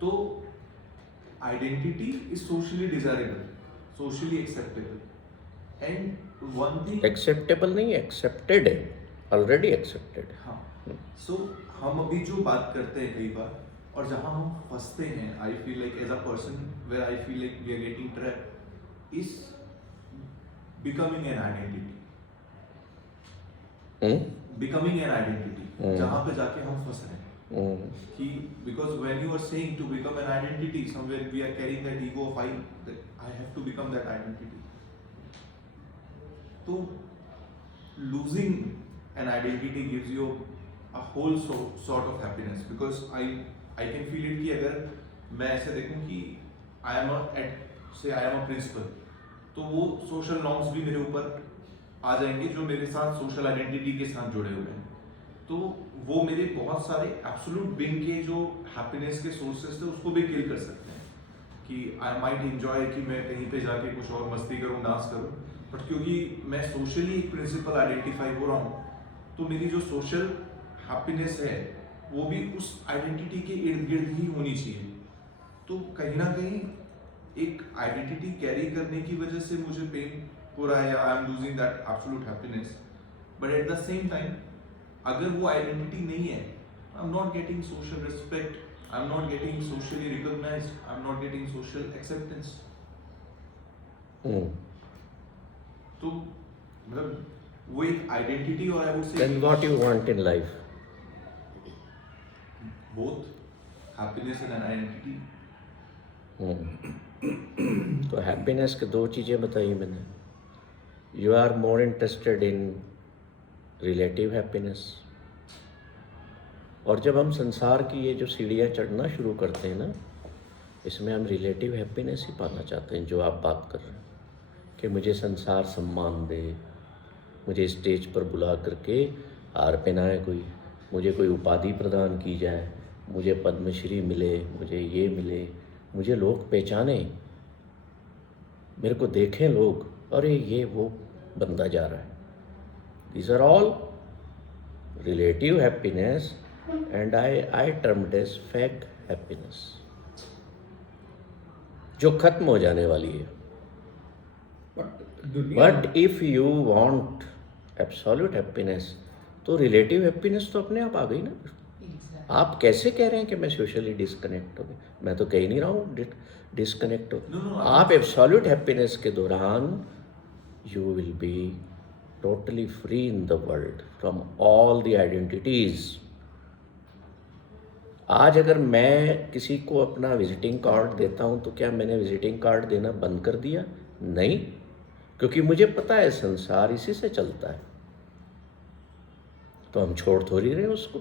तो identity is socially desirable, socially acceptable, and one thing. Acceptable नहीं, accepted है, already accepted. हाँ, so हम अभी जो बात करते हैं कई बार, और जहाँ हम फंसते हैं, I feel like as a person where I feel like we are getting trapped is becoming an identity. Becoming an identity जहाँ पे जाके हम फंस रहे हैं कि because when you are saying to become an identity somewhere we are carrying that ego of I have to become that identity. तो losing an identity gives you a whole sort of happiness, because I can feel it कि अगर मैं ऐसे देखूं कि I am a principal, तो वो social norms भी मेरे ऊपर आ जाएंगे जो मेरे साथ social identity के साथ जुड़े हुए हैं। तो वो मेरे बहुत सारे absolute being के जो happiness के sources थे उसको भी kill कर सकते हैं कि I might enjoy कि मैं कहीं पे जाके कुछ और मस्ती करूं, डांस करूं, बट क्योंकि मैं सोशली एक प्रिंसिपल आइडेंटिफाई हो रहा हूँ तो मेरी जो सोशल हैप्पीनेस है वो भी उस आइडेंटिटी के इर्द गिर्द ही होनी चाहिए। तो कहीं ना कहीं एक आइडेंटिटी कैरी करने की वजह से मुझे पेन हो रहा है या I am losing that absolute happiness, but at the same time अगर वो आइडेंटिटी नहीं है, I am not getting social respect, I am not getting socially recognized, I am not getting social acceptance. तो मतलब वो एक आइडेंटिटी, और I would say then what you want in life? Both happiness and an identity. तो happiness के दो चीज़ें बताई मैंने। You are more interested in relative happiness, और जब हम संसार की ये जो सीढ़ियाँ चढ़ना शुरू करते हैं ना, इसमें हम रिलेटिव हैप्पीनेस ही पाना चाहते हैं, जो आप बात कर रहे हैं कि मुझे संसार सम्मान दे, मुझे स्टेज पर बुला करके हार पहनाए कोई, मुझे कोई उपाधि प्रदान की जाए, मुझे पद्मश्री मिले, मुझे ये मिले, मुझे लोग पहचाने, मेरे को देखें लोग, अरे ये वो बंदा जा रहा है। These are all relative happiness and I termed as fake happiness, जो खत्म हो जाने वाली है। But if you want absolute happiness, तो रिलेटिव हैप्पीनेस तो अपने आप आ गई ना। आप कैसे कह रहे हैं कि मैं सोशली डिस्कनेक्ट हो गया? मैं तो कह ही नहीं रहा हूँ डिस्कनेक्ट हो। आप एब्सोल्यूट हैप्पीनेस के दौरान you will be totally free in the world from all the identities. आज अगर मैं किसी को अपना विजिटिंग कार्ड देता हूँ तो क्या मैंने विजिटिंग कार्ड देना बंद कर दिया? नहीं, क्योंकि मुझे पता है संसार इसी से चलता है, तो हम छोड़ थोड़ी रहे उसको।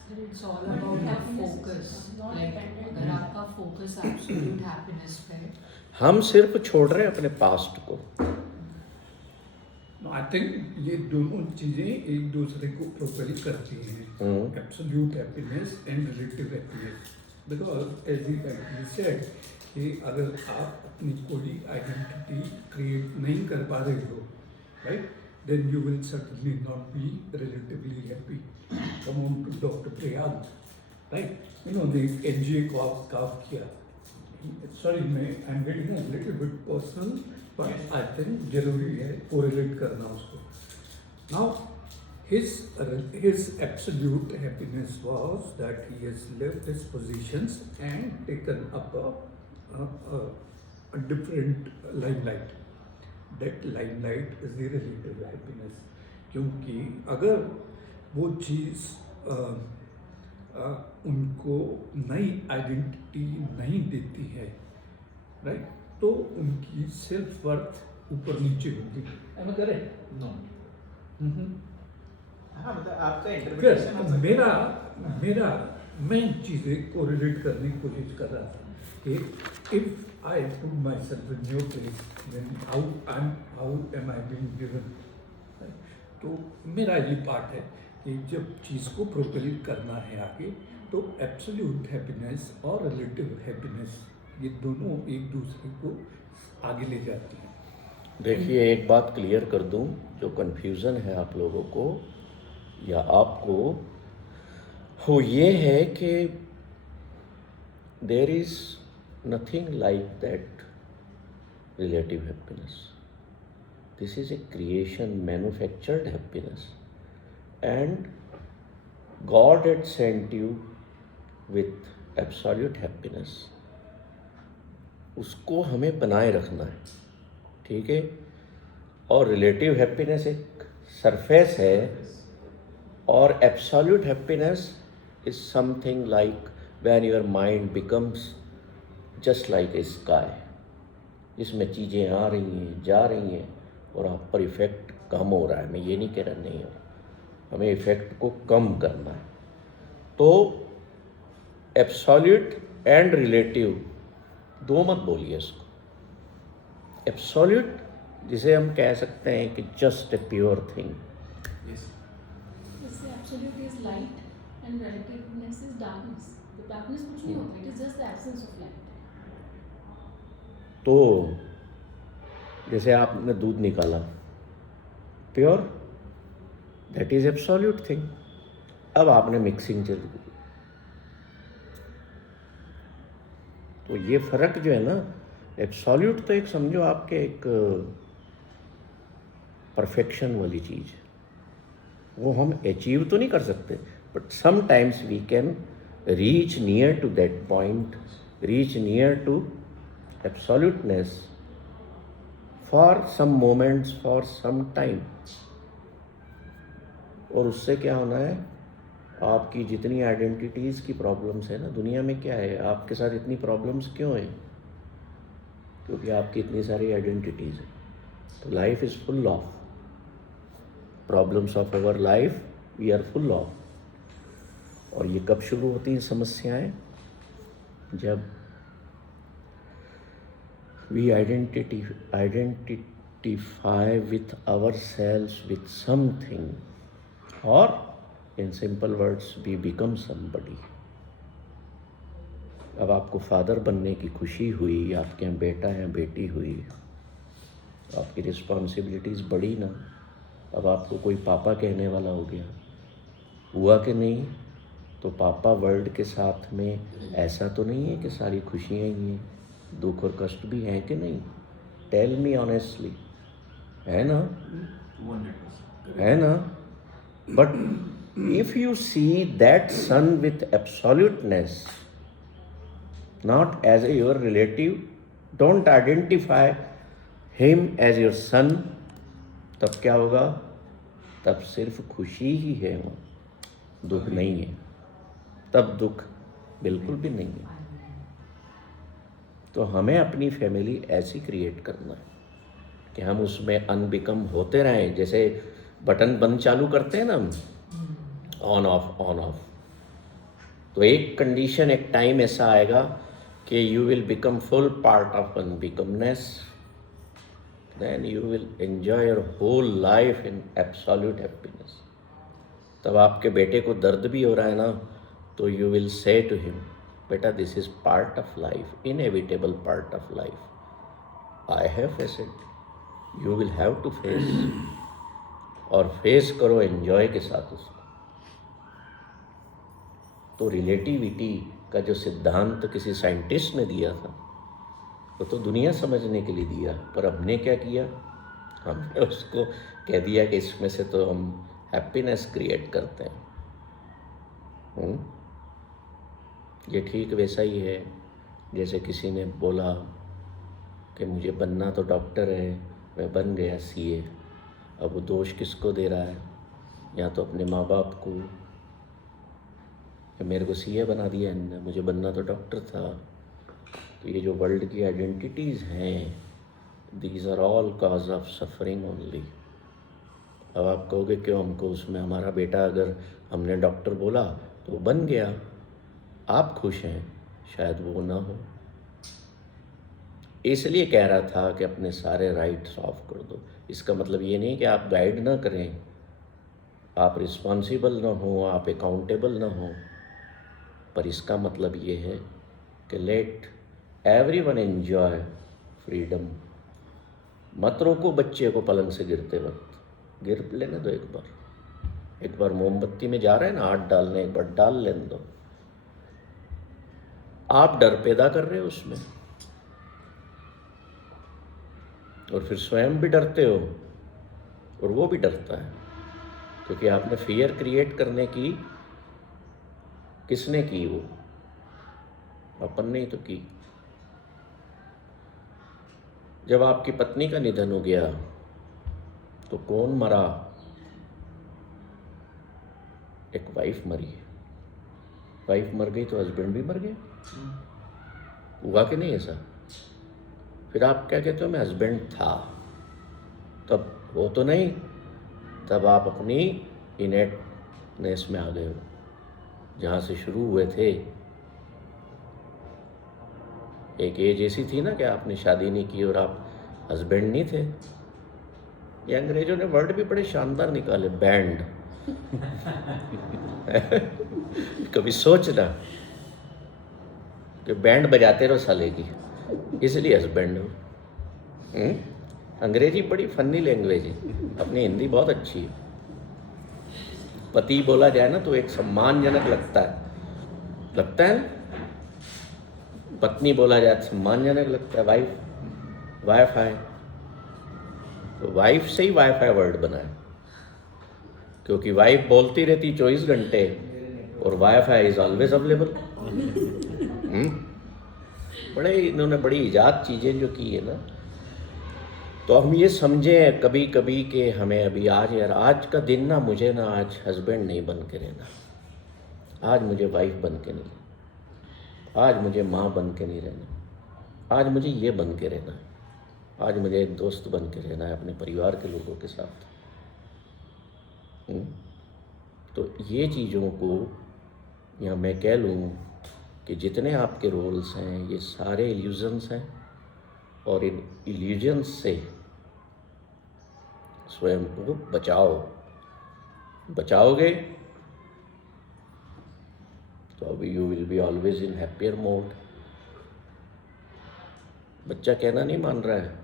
Sir it's all about our focus. Not Like dependent. अगर आपका focus absolute happiness पे है, हम सिर्फ छोड़ रहे हैं अपने पास्ट को। आई थिंक ये दोनों चीजें एक दूसरे को प्रोपेल करती हैं, absolute happiness and relative happiness. Because as you said कि अगर आप अपनी कोई आइडेंटिटी क्रिएट नहीं कर पा रहे हो, right, then you will certainly not be relatively happy. Come on to Dr. Priyad, right? इन्होंने NGA को काम किया। Sorry, I'm getting a little bit personal, but I think जरूरी है correlate करना उसको। Now, his absolute happiness was that he has left his positions and taken up a different limelight. That limelight is the relative happiness. क्योंकि अगर वो चीज़ उनको नई identity नहीं देती है, राइट, तो उनकी सेल्फ वर्थ ऊपर नीचे होगी। Am I correct? No Mhm. हाँ, मतलब आपका इंटरप्रिटेशन हो सकता है। मेरा मैं चीज़ें कोरिलेट करने की कोशिश कर रहा था कि if I put myself in your place, then how am I being given. तो मेरा ये पार्ट है कि जब चीज़ को प्रोपेल करना है आगे, तो एब्सोल्यूट हैप्पीनेस और रिलेटिव हैप्पीनेस ये दोनों एक दूसरे को आगे ले जाती हैं। देखिए, एक बात क्लियर कर दूं, जो कन्फ्यूज़न है आप लोगों को या आपको, वो ये है कि there is nothing like that relative happiness. This is a creation, manufactured happiness, and God had sent you with absolute happiness. उसको हमें बनाए रखना है, ठीक है। और रिलेटिव हैप्पीनेस एक सरफेस है, और absolute happiness is something like when your mind becomes just like a sky, जिसमें चीज़ें आ रही हैं, जा रही हैं, और आप पर इफ़ेक्ट कम हो रहा है। मैं ये नहीं कह रहा नहीं हो रहा, हमें इफ़ेक्ट को कम करना है। तो एब्सोल्यूट एंड रिलेटिव दो मत बोलिए इसको। एब्सोल्यूट जिसे हम कह सकते हैं कि just a pure thing, Yes. जैसे absolute is light and relativeness is darkness. तो darkness कुछ नहीं होता, it is just the absence of light. तो जैसे आपने दूध निकाला, pure, that is absolute thing. अब आपने मिक्सिंग चल दी, तो ये फर्क जो है ना, एब्सोल्यूट तो एक समझो आपके एक परफेक्शन वाली चीज़ है, वो हम अचीव तो नहीं कर सकते, but sometimes we can reach near to that point, reach near to absoluteness for some moments, for some time. और उससे क्या होना है, आपकी जितनी आइडेंटिटीज़ की प्रॉब्लम्स है ना दुनिया में, क्या है आपके साथ इतनी प्रॉब्लम्स क्यों हैं? क्योंकि आपकी इतनी सारी आइडेंटिटीज़ हैं। तो life is full of problems of our life, we are full of. और ये कब शुरू होती हैं समस्याएं? जब we identify with ourselves with something, और in simple words we become somebody. अब आपको फादर बनने की खुशी हुई, आपके यहाँ बेटा या बेटी हुई, आपकी रिस्पॉन्सिबिलिटीज़ बढ़ी ना, अब आपको कोई पापा कहने वाला हो गया, हुआ कि नहीं? तो पापा वर्ड के साथ में ऐसा तो नहीं है कि सारी खुशियाँ ही हैं, दुख और कष्ट भी हैं कि नहीं? टेल मी ऑनेस्टली, है ना? 200%. है ना? But if you see that sun with absoluteness, not as a your relative, don't identify him as your son, तब क्या होगा? तब सिर्फ खुशी ही है, वो दुख नहीं है। तब दुख बिल्कुल भी नहीं है। तो हमें अपनी फैमिली ऐसी क्रिएट करना है कि हम उसमें अनबिकम होते रहें, जैसे बटन बंद चालू करते हैं ना हम, ऑन ऑफ ऑन ऑफ, तो एक कंडीशन, एक टाइम ऐसा आएगा कि you will become full part of unbecomeness, then you will enjoy your whole life in absolute happiness. तब आपके बेटे को दर्द भी हो रहा है ना, तो you will say to him, बेटा this is part of life, inevitable part of life, I have face it, you will have to face, और फेस करो एंजॉय के साथ उसको। तो रिलेटिविटी का जो सिद्धांत किसी साइंटिस्ट ने दिया था, वो तो दुनिया समझने के लिए दिया, पर हमने क्या किया, हमने उसको कह दिया कि इसमें से तो हम हैप्पीनेस क्रिएट करते हैं। ये ठीक वैसा ही है जैसे किसी ने बोला कि मुझे बनना तो डॉक्टर है, मैं बन गया सीए। अब वो दोष किसको दे रहा है? या तो अपने माँ बाप को कि मेरे को सीए बना दिया इनने, मुझे बनना तो डॉक्टर था। तो ये जो वर्ल्ड की आइडेंटिटीज़ हैं, these are all cause of suffering only. अब आप कहोगे क्यों हमको उसमें, हमारा बेटा अगर हमने डॉक्टर बोला तो वो बन गया, आप खुश हैं, शायद वो ना हो। इसलिए कह रहा था कि अपने सारे राइट्स ऑफ कर दो। इसका मतलब ये नहीं कि आप गाइड ना करें, आप रिस्पॉन्सिबल ना हो, आप अकाउंटेबल ना हो, पर इसका मतलब ये है कि लेट एवरीवन एंजॉय फ्रीडम। मत रोको बच्चे को पलंग से गिरते वक्त, गिर लेने दो एक बार मोमबत्ती में जा रहे हैं ना हाथ डालने, एक बार डाल लेने दो। आप डर पैदा कर रहे हो उसमें, और फिर स्वयं भी डरते हो और वो भी डरता है, क्योंकि आपने फियर क्रिएट करने की, किसने की? वो अपन ने ही तो की। जब आपकी पत्नी का निधन हो गया तो कौन मरा? एक वाइफ मरी। वाइफ मर गई तो हस्बैंड भी मर गए। हुआ कि नहीं ऐसा? फिर आप क्या कहते हो, मैं हस्बैंड था, तब वो तो नहीं, तब आप अपनी इनेटनेस में आ गए हो, जहाँ से शुरू हुए थे। एक एज ऐसी थी ना कि आपने शादी नहीं की और आप हस्बैंड नहीं थे। ये अंग्रेजों ने वर्ड भी बड़े शानदार निकाले, बैंड। कभी सोचना कि बैंड बजाते रहो साले की, इसलिए हस्बैंड हो। अंग्रेजी बड़ी फनी लैंग्वेज है, अपनी हिंदी बहुत अच्छी है। पति बोला जाए ना तो एक सम्मानजनक लगता है ना। पत्नी बोला जाए तो सम्मानजनक लगता है। वाईफाई, तो वाइफ से ही वाईफाई वर्ड बना है, क्योंकि वाइफ बोलती रहती 24 घंटे और वाईफाई इज ऑलवेज अवेलेबल। बड़े इन्होंने बड़ी इजाद चीज़ें जो की है ना, तो हम ये समझें कभी कभी कि हमें अभी आज का दिन ना, मुझे ना आज हस्बैंड नहीं बन के रहना, आज मुझे वाइफ बन के नहीं, आज मुझे माँ बन के नहीं रहना, आज मुझे ये बन के रहना है, आज मुझे एक दोस्त बन के रहना है अपने परिवार के लोगों के साथ। तो ये चीज़ों को, या मैं कह लूँ कि जितने आपके रोल्स हैं ये सारे इल्यूजन्स हैं, और इन इल्यूजन्स से स्वयं को बचाओगे तो अभी you will be always in happier mode. बच्चा कहना नहीं मान रहा है,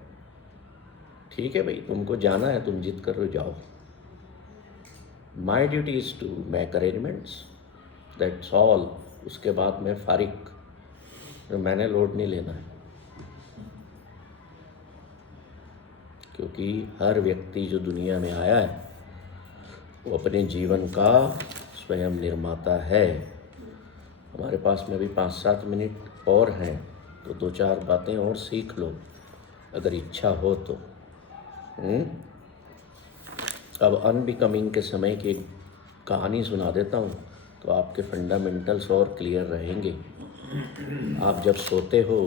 ठीक है भाई, तुमको जाना है, तुम जिद करो, जाओ। My duty is to make arrangements, that's all. उसके बाद मैं फारिग, तो मैंने लोड नहीं लेना है, क्योंकि हर व्यक्ति जो दुनिया में आया है वो अपने जीवन का स्वयं निर्माता है। हमारे पास में भी 5-7 मिनट और हैं, तो 2-4 बातें और सीख लो अगर इच्छा हो तो। अब अनबिकमिंग के समय की एक कहानी सुना देता हूँ, तो आपके फंडामेंटल्स और क्लियर रहेंगे। आप जब सोते हो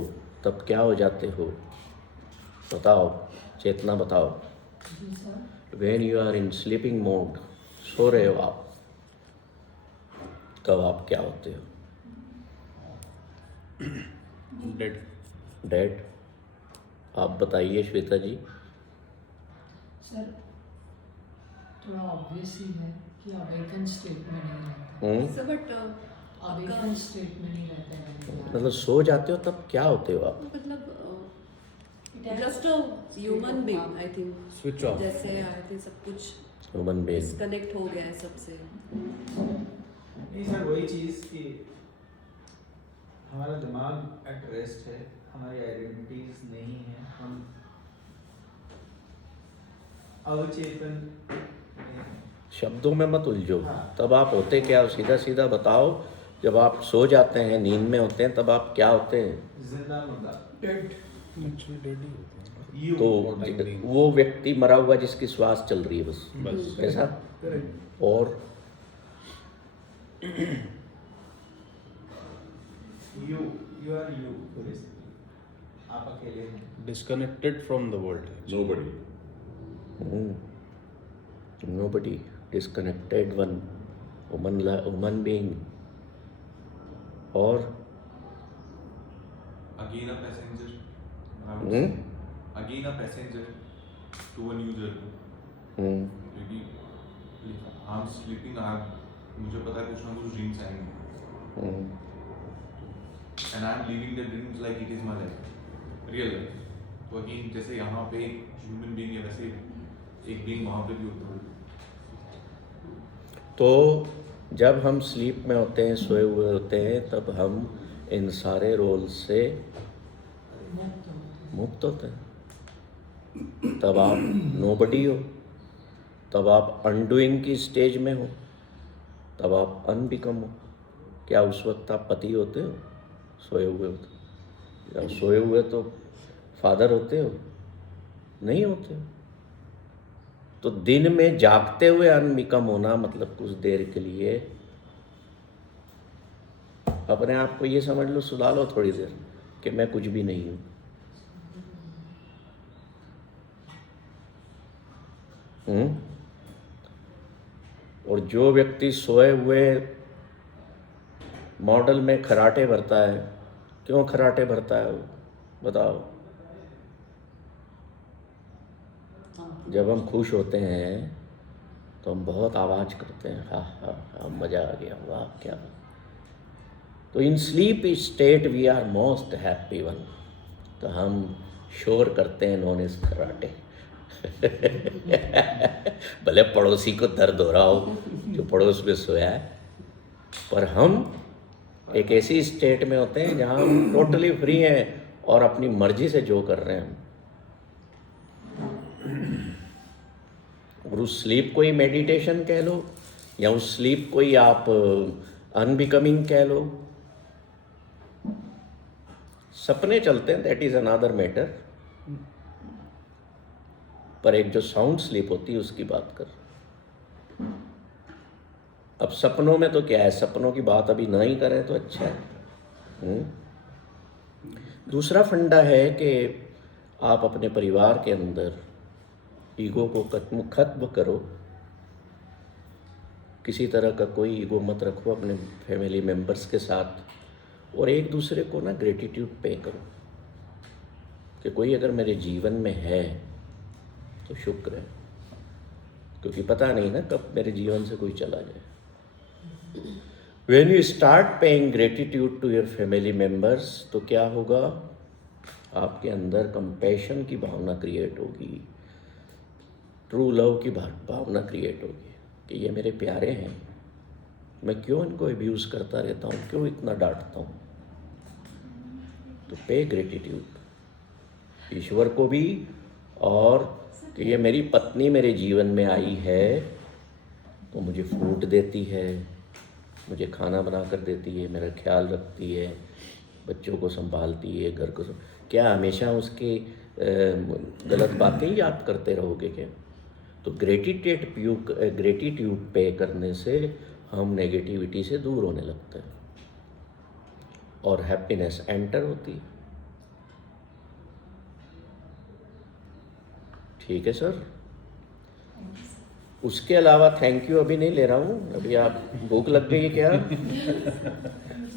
तब क्या हो जाते हो? बताओ, चेतना बताओ। When you are in sleeping mode, सो रहे हो आप, तब आप क्या होते हो? डेड। डेड। आप बताइए श्वेता जी। सर थोड़ा ऑब्वियस ही है कि अवेकन स्टेट में नहीं रहते, सर बट अवेकन स्टेट में नहीं रहते हैं। मतलब सो जाते हो तब क्या होते हो आप? मतलब just a human being I think, switch off. जैसे आई थिंक सब कुछ ह्यूमन बीइंग। डिस्कनेक्ट हो गया है सबसे। नहीं सर, वही चीज़ कि हमारा दिमाग एट रेस्ट है, हमारी आइडेंटिटीज नहीं है, हम अवचेतन हैं। शब्दों में मत उलझो। हाँ। तब आप होते क्या हो, सीधा सीधा बताओ। जब आप सो जाते हैं, नींद में होते हैं, तब आप क्या होते हैं? जिंदा मुर्दा। डेड। एक्चुअली डेड ही होते हैं। यू। तो वो व्यक्ति मरा हुआ जिसकी श्वास चल रही है बस, बस। ऐसा। करेक्ट। और यू आर यू बेसिकली, आप अकेले हैं। Disconnected from the world. Nobody. nobody, disconnected one, human being. और Again a passenger. I would Hmm? say. Again a passenger to a new journey. हम्म, क्योंकि I'm sleeping, मुझे पता है कुछ ना कुछ ड्रीम्स आएंगे, हम्म, and I'm living the dreams like it is my life, real life. तो अगेन जैसे यहाँ पे एक ह्यूमन बीइंग है, वैसे एक बीइंग वहाँ पे भी होता है। तो जब हम स्लीप में होते हैं, सोए हुए होते हैं, तब हम इन सारे रोल से मुक्त होते हैं। तब आप नोबडी हो, तब आप अनडूइंग की स्टेज में हो, तब आप अनबिकम हो। क्या उस वक्त आप पति होते हो? सोए हुए होते। जब सोए हुए तो फादर होते हो? नहीं होते हो। तो दिन में जागते हुए अनबिकम होना मतलब कुछ देर के लिए अपने आप को ये समझ लो, सुला लो थोड़ी देर कि मैं कुछ भी नहीं हूँ। और जो व्यक्ति सोए हुए मॉडल में खराटे भरता है, क्यों खराटे भरता है वो बताओ? जब हम खुश होते हैं तो हम बहुत आवाज़ करते हैं, हाँ हाँ हाँ मज़ा आ गया, वाह क्या। तो in sleep state we are most happy one. तो हम शोर करते हैं नॉन इस खराटे। भले पड़ोसी को दर्द हो रहा हो जो पड़ोस में सोया है, पर हम एक ऐसी स्टेट में होते हैं जहाँ हम टोटली फ्री हैं और अपनी मर्जी से जो कर रहे हैं। और उस स्लीप को ही मेडिटेशन कह लो, या उस स्लीप को ही आप अनबिकमिंग कह लो। सपने चलते हैं, दैट इज अनदर मैटर। पर एक जो साउंड स्लीप होती है उसकी बात कर। अब सपनों में तो क्या है, सपनों की बात अभी ना ही करें तो अच्छा है। दूसरा फंडा है कि आप अपने परिवार के अंदर ईगो को खत्म करो। किसी तरह का कोई ईगो मत रखो अपने फैमिली मेम्बर्स के साथ, और एक दूसरे को ना ग्रेटिट्यूड पे करो कि कोई अगर मेरे जीवन में है तो शुक्र है, क्योंकि पता नहीं ना कब मेरे जीवन से कोई चला जाए। When you start paying gratitude to your family members, तो क्या होगा? आपके अंदर कंपैशन की भावना क्रिएट होगी, ट्रू लव की भावना क्रिएट होगी कि ये मेरे प्यारे हैं, मैं क्यों इनको एब्यूज़ करता रहता हूँ, क्यों इतना डांटता हूँ। तो पे ग्रेटिट्यूड ईश्वर को भी, और कि ये मेरी पत्नी मेरे जीवन में आई है तो मुझे फूड देती है, मुझे खाना बना कर देती है, मेरा ख्याल रखती है, बच्चों को संभालती है, घर को क्या हमेशा उसकी गलत बातें ही याद करते रहोगे क्या? तो ग्रेटिट्यूड पे करने से हम नेगेटिविटी से दूर होने लगते हैं और हैप्पीनेस एंटर होती है। ठीक है सर। उसके अलावा थैंक यू अभी नहीं ले रहा हूँ, अभी आप भूख लग गई है क्या?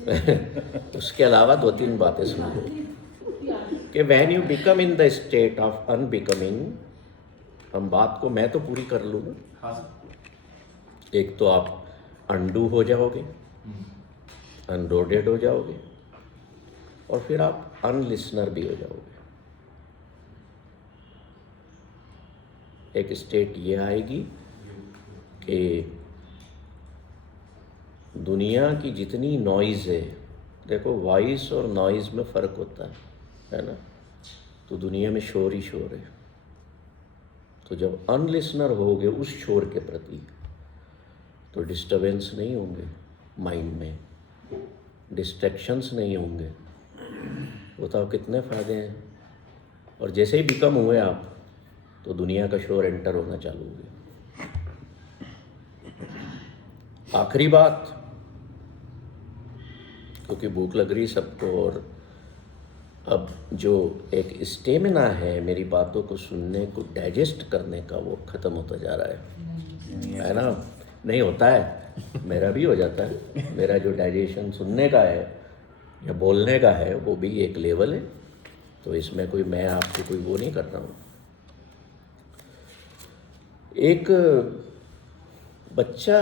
उसके अलावा 2-3 बातें सुन लो कि when you become in the state of unbecoming, हम बात को मैं तो पूरी कर लूँ। हाँ सर। एक तो आप अंडू हो जाओगे, अनरोडेड हो जाओगे, और फिर आप अनलिसनर भी हो जाओगे। एक स्टेट ये आएगी कि दुनिया की जितनी नॉइज़ है, देखो वॉइस और नॉइज़ में फ़र्क होता है ना, तो दुनिया में शोर ही शोर है। तो जब अनलिसनर होगे उस शोर के प्रति, तो डिस्टर्बेंस नहीं होंगे माइंड में, डिस्ट्रैक्शंस नहीं होंगे। बताओ कितने फ़ायदे हैं। और जैसे ही बिकम हुए आप, तो दुनिया का शोर एंटर होना चालू हो गया। आखिरी बात, क्योंकि भूख लग रही सबको, और अब जो एक स्टेमिना है मेरी बातों को सुनने को, डाइजेस्ट करने का, वो ख़त्म होता जा रहा है ना। नहीं होता है, मेरा भी हो जाता है। मेरा जो डाइजेशन सुनने का है या बोलने का है, वो भी एक लेवल है। तो इसमें कोई मैं आपको कोई वो नहीं कर रहा हूँ। एक बच्चा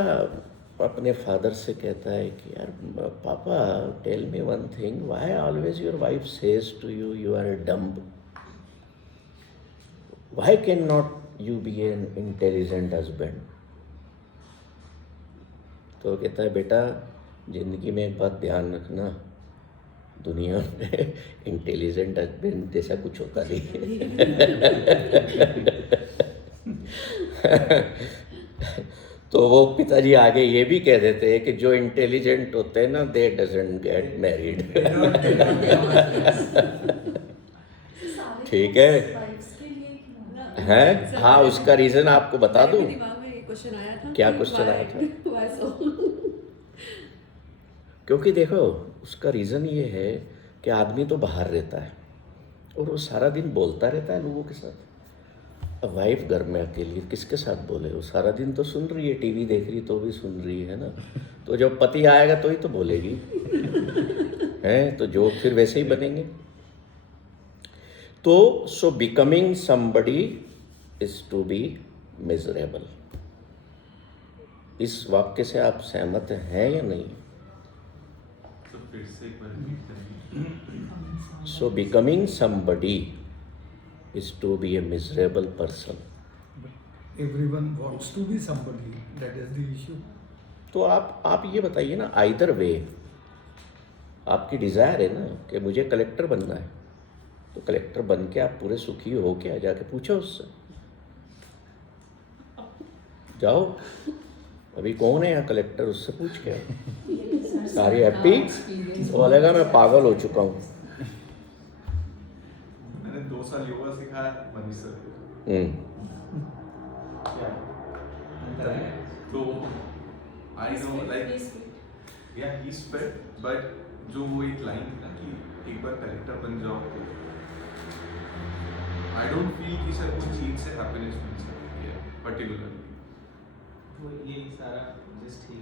अपने फादर से कहता है कि यार पापा, tell me one thing, why always your wife says to you you are a dumb, why can not you be an intelligent husband. तो कहता है बेटा, ज़िंदगी में एक बात ध्यान रखना, दुनिया में इंटेलिजेंट हस्बैंड जैसा कुछ होता नहीं है। तो वो पिताजी आगे ये भी कह देते हैं कि जो इंटेलिजेंट होते हैं ना, दे डजंट गेट मैरिड। ठीक है, हैं? हाँ, उसका रीज़न आपको बता दूँ। मेरे दिमाग में ये क्वेश्चन आया था। क्या कि क्वेश्चन आया था? why so? क्योंकि देखो, उसका रीज़न ये है कि आदमी तो बाहर रहता है और वो सारा दिन बोलता रहता है लोगों के साथ। अब वाइफ घर में अकेली किसके साथ बोले? वो सारा दिन तो सुन रही है, टीवी देख रही तो भी सुन रही है ना। तो जब पति आएगा तो ही तो बोलेगी, हैं? तो जो फिर वैसे ही बनेंगे। तो so becoming somebody is to be miserable. इस वाक्य से आप सहमत हैं या नहीं? तो फिर से एक बार repeat करेंगे। So becoming somebody is to be a miserable person. Everyone wants to be somebody. That is the issue. तो आप ये बताइए ना, आइदर वे आपकी डिज़ायर है ना कि मुझे कलेक्टर बनना है, तो कलेक्टर बन के आप पूरे सुखी हो क्या? जाके पूछो उससे, जाओ अभी कौन है यहाँ कलेक्टर, उससे पूछ के आओ। सारी हैप्पी? बोलेगा मैं पागल हो चुका हूँ। मैंने 2 साल योगा सिखाया मनीष सर। क्या अंतर है? तो आई नो लाइक या ही इज फिट, बट जो वो एक लाइन थी ना कि एक बार कलेक्टर बन जाओ, आई डोंट फील कि सर उस चीज से हैप्पीनेस मिल सकती है पर्टिकुलरली। वो ये सारा जस्ट ही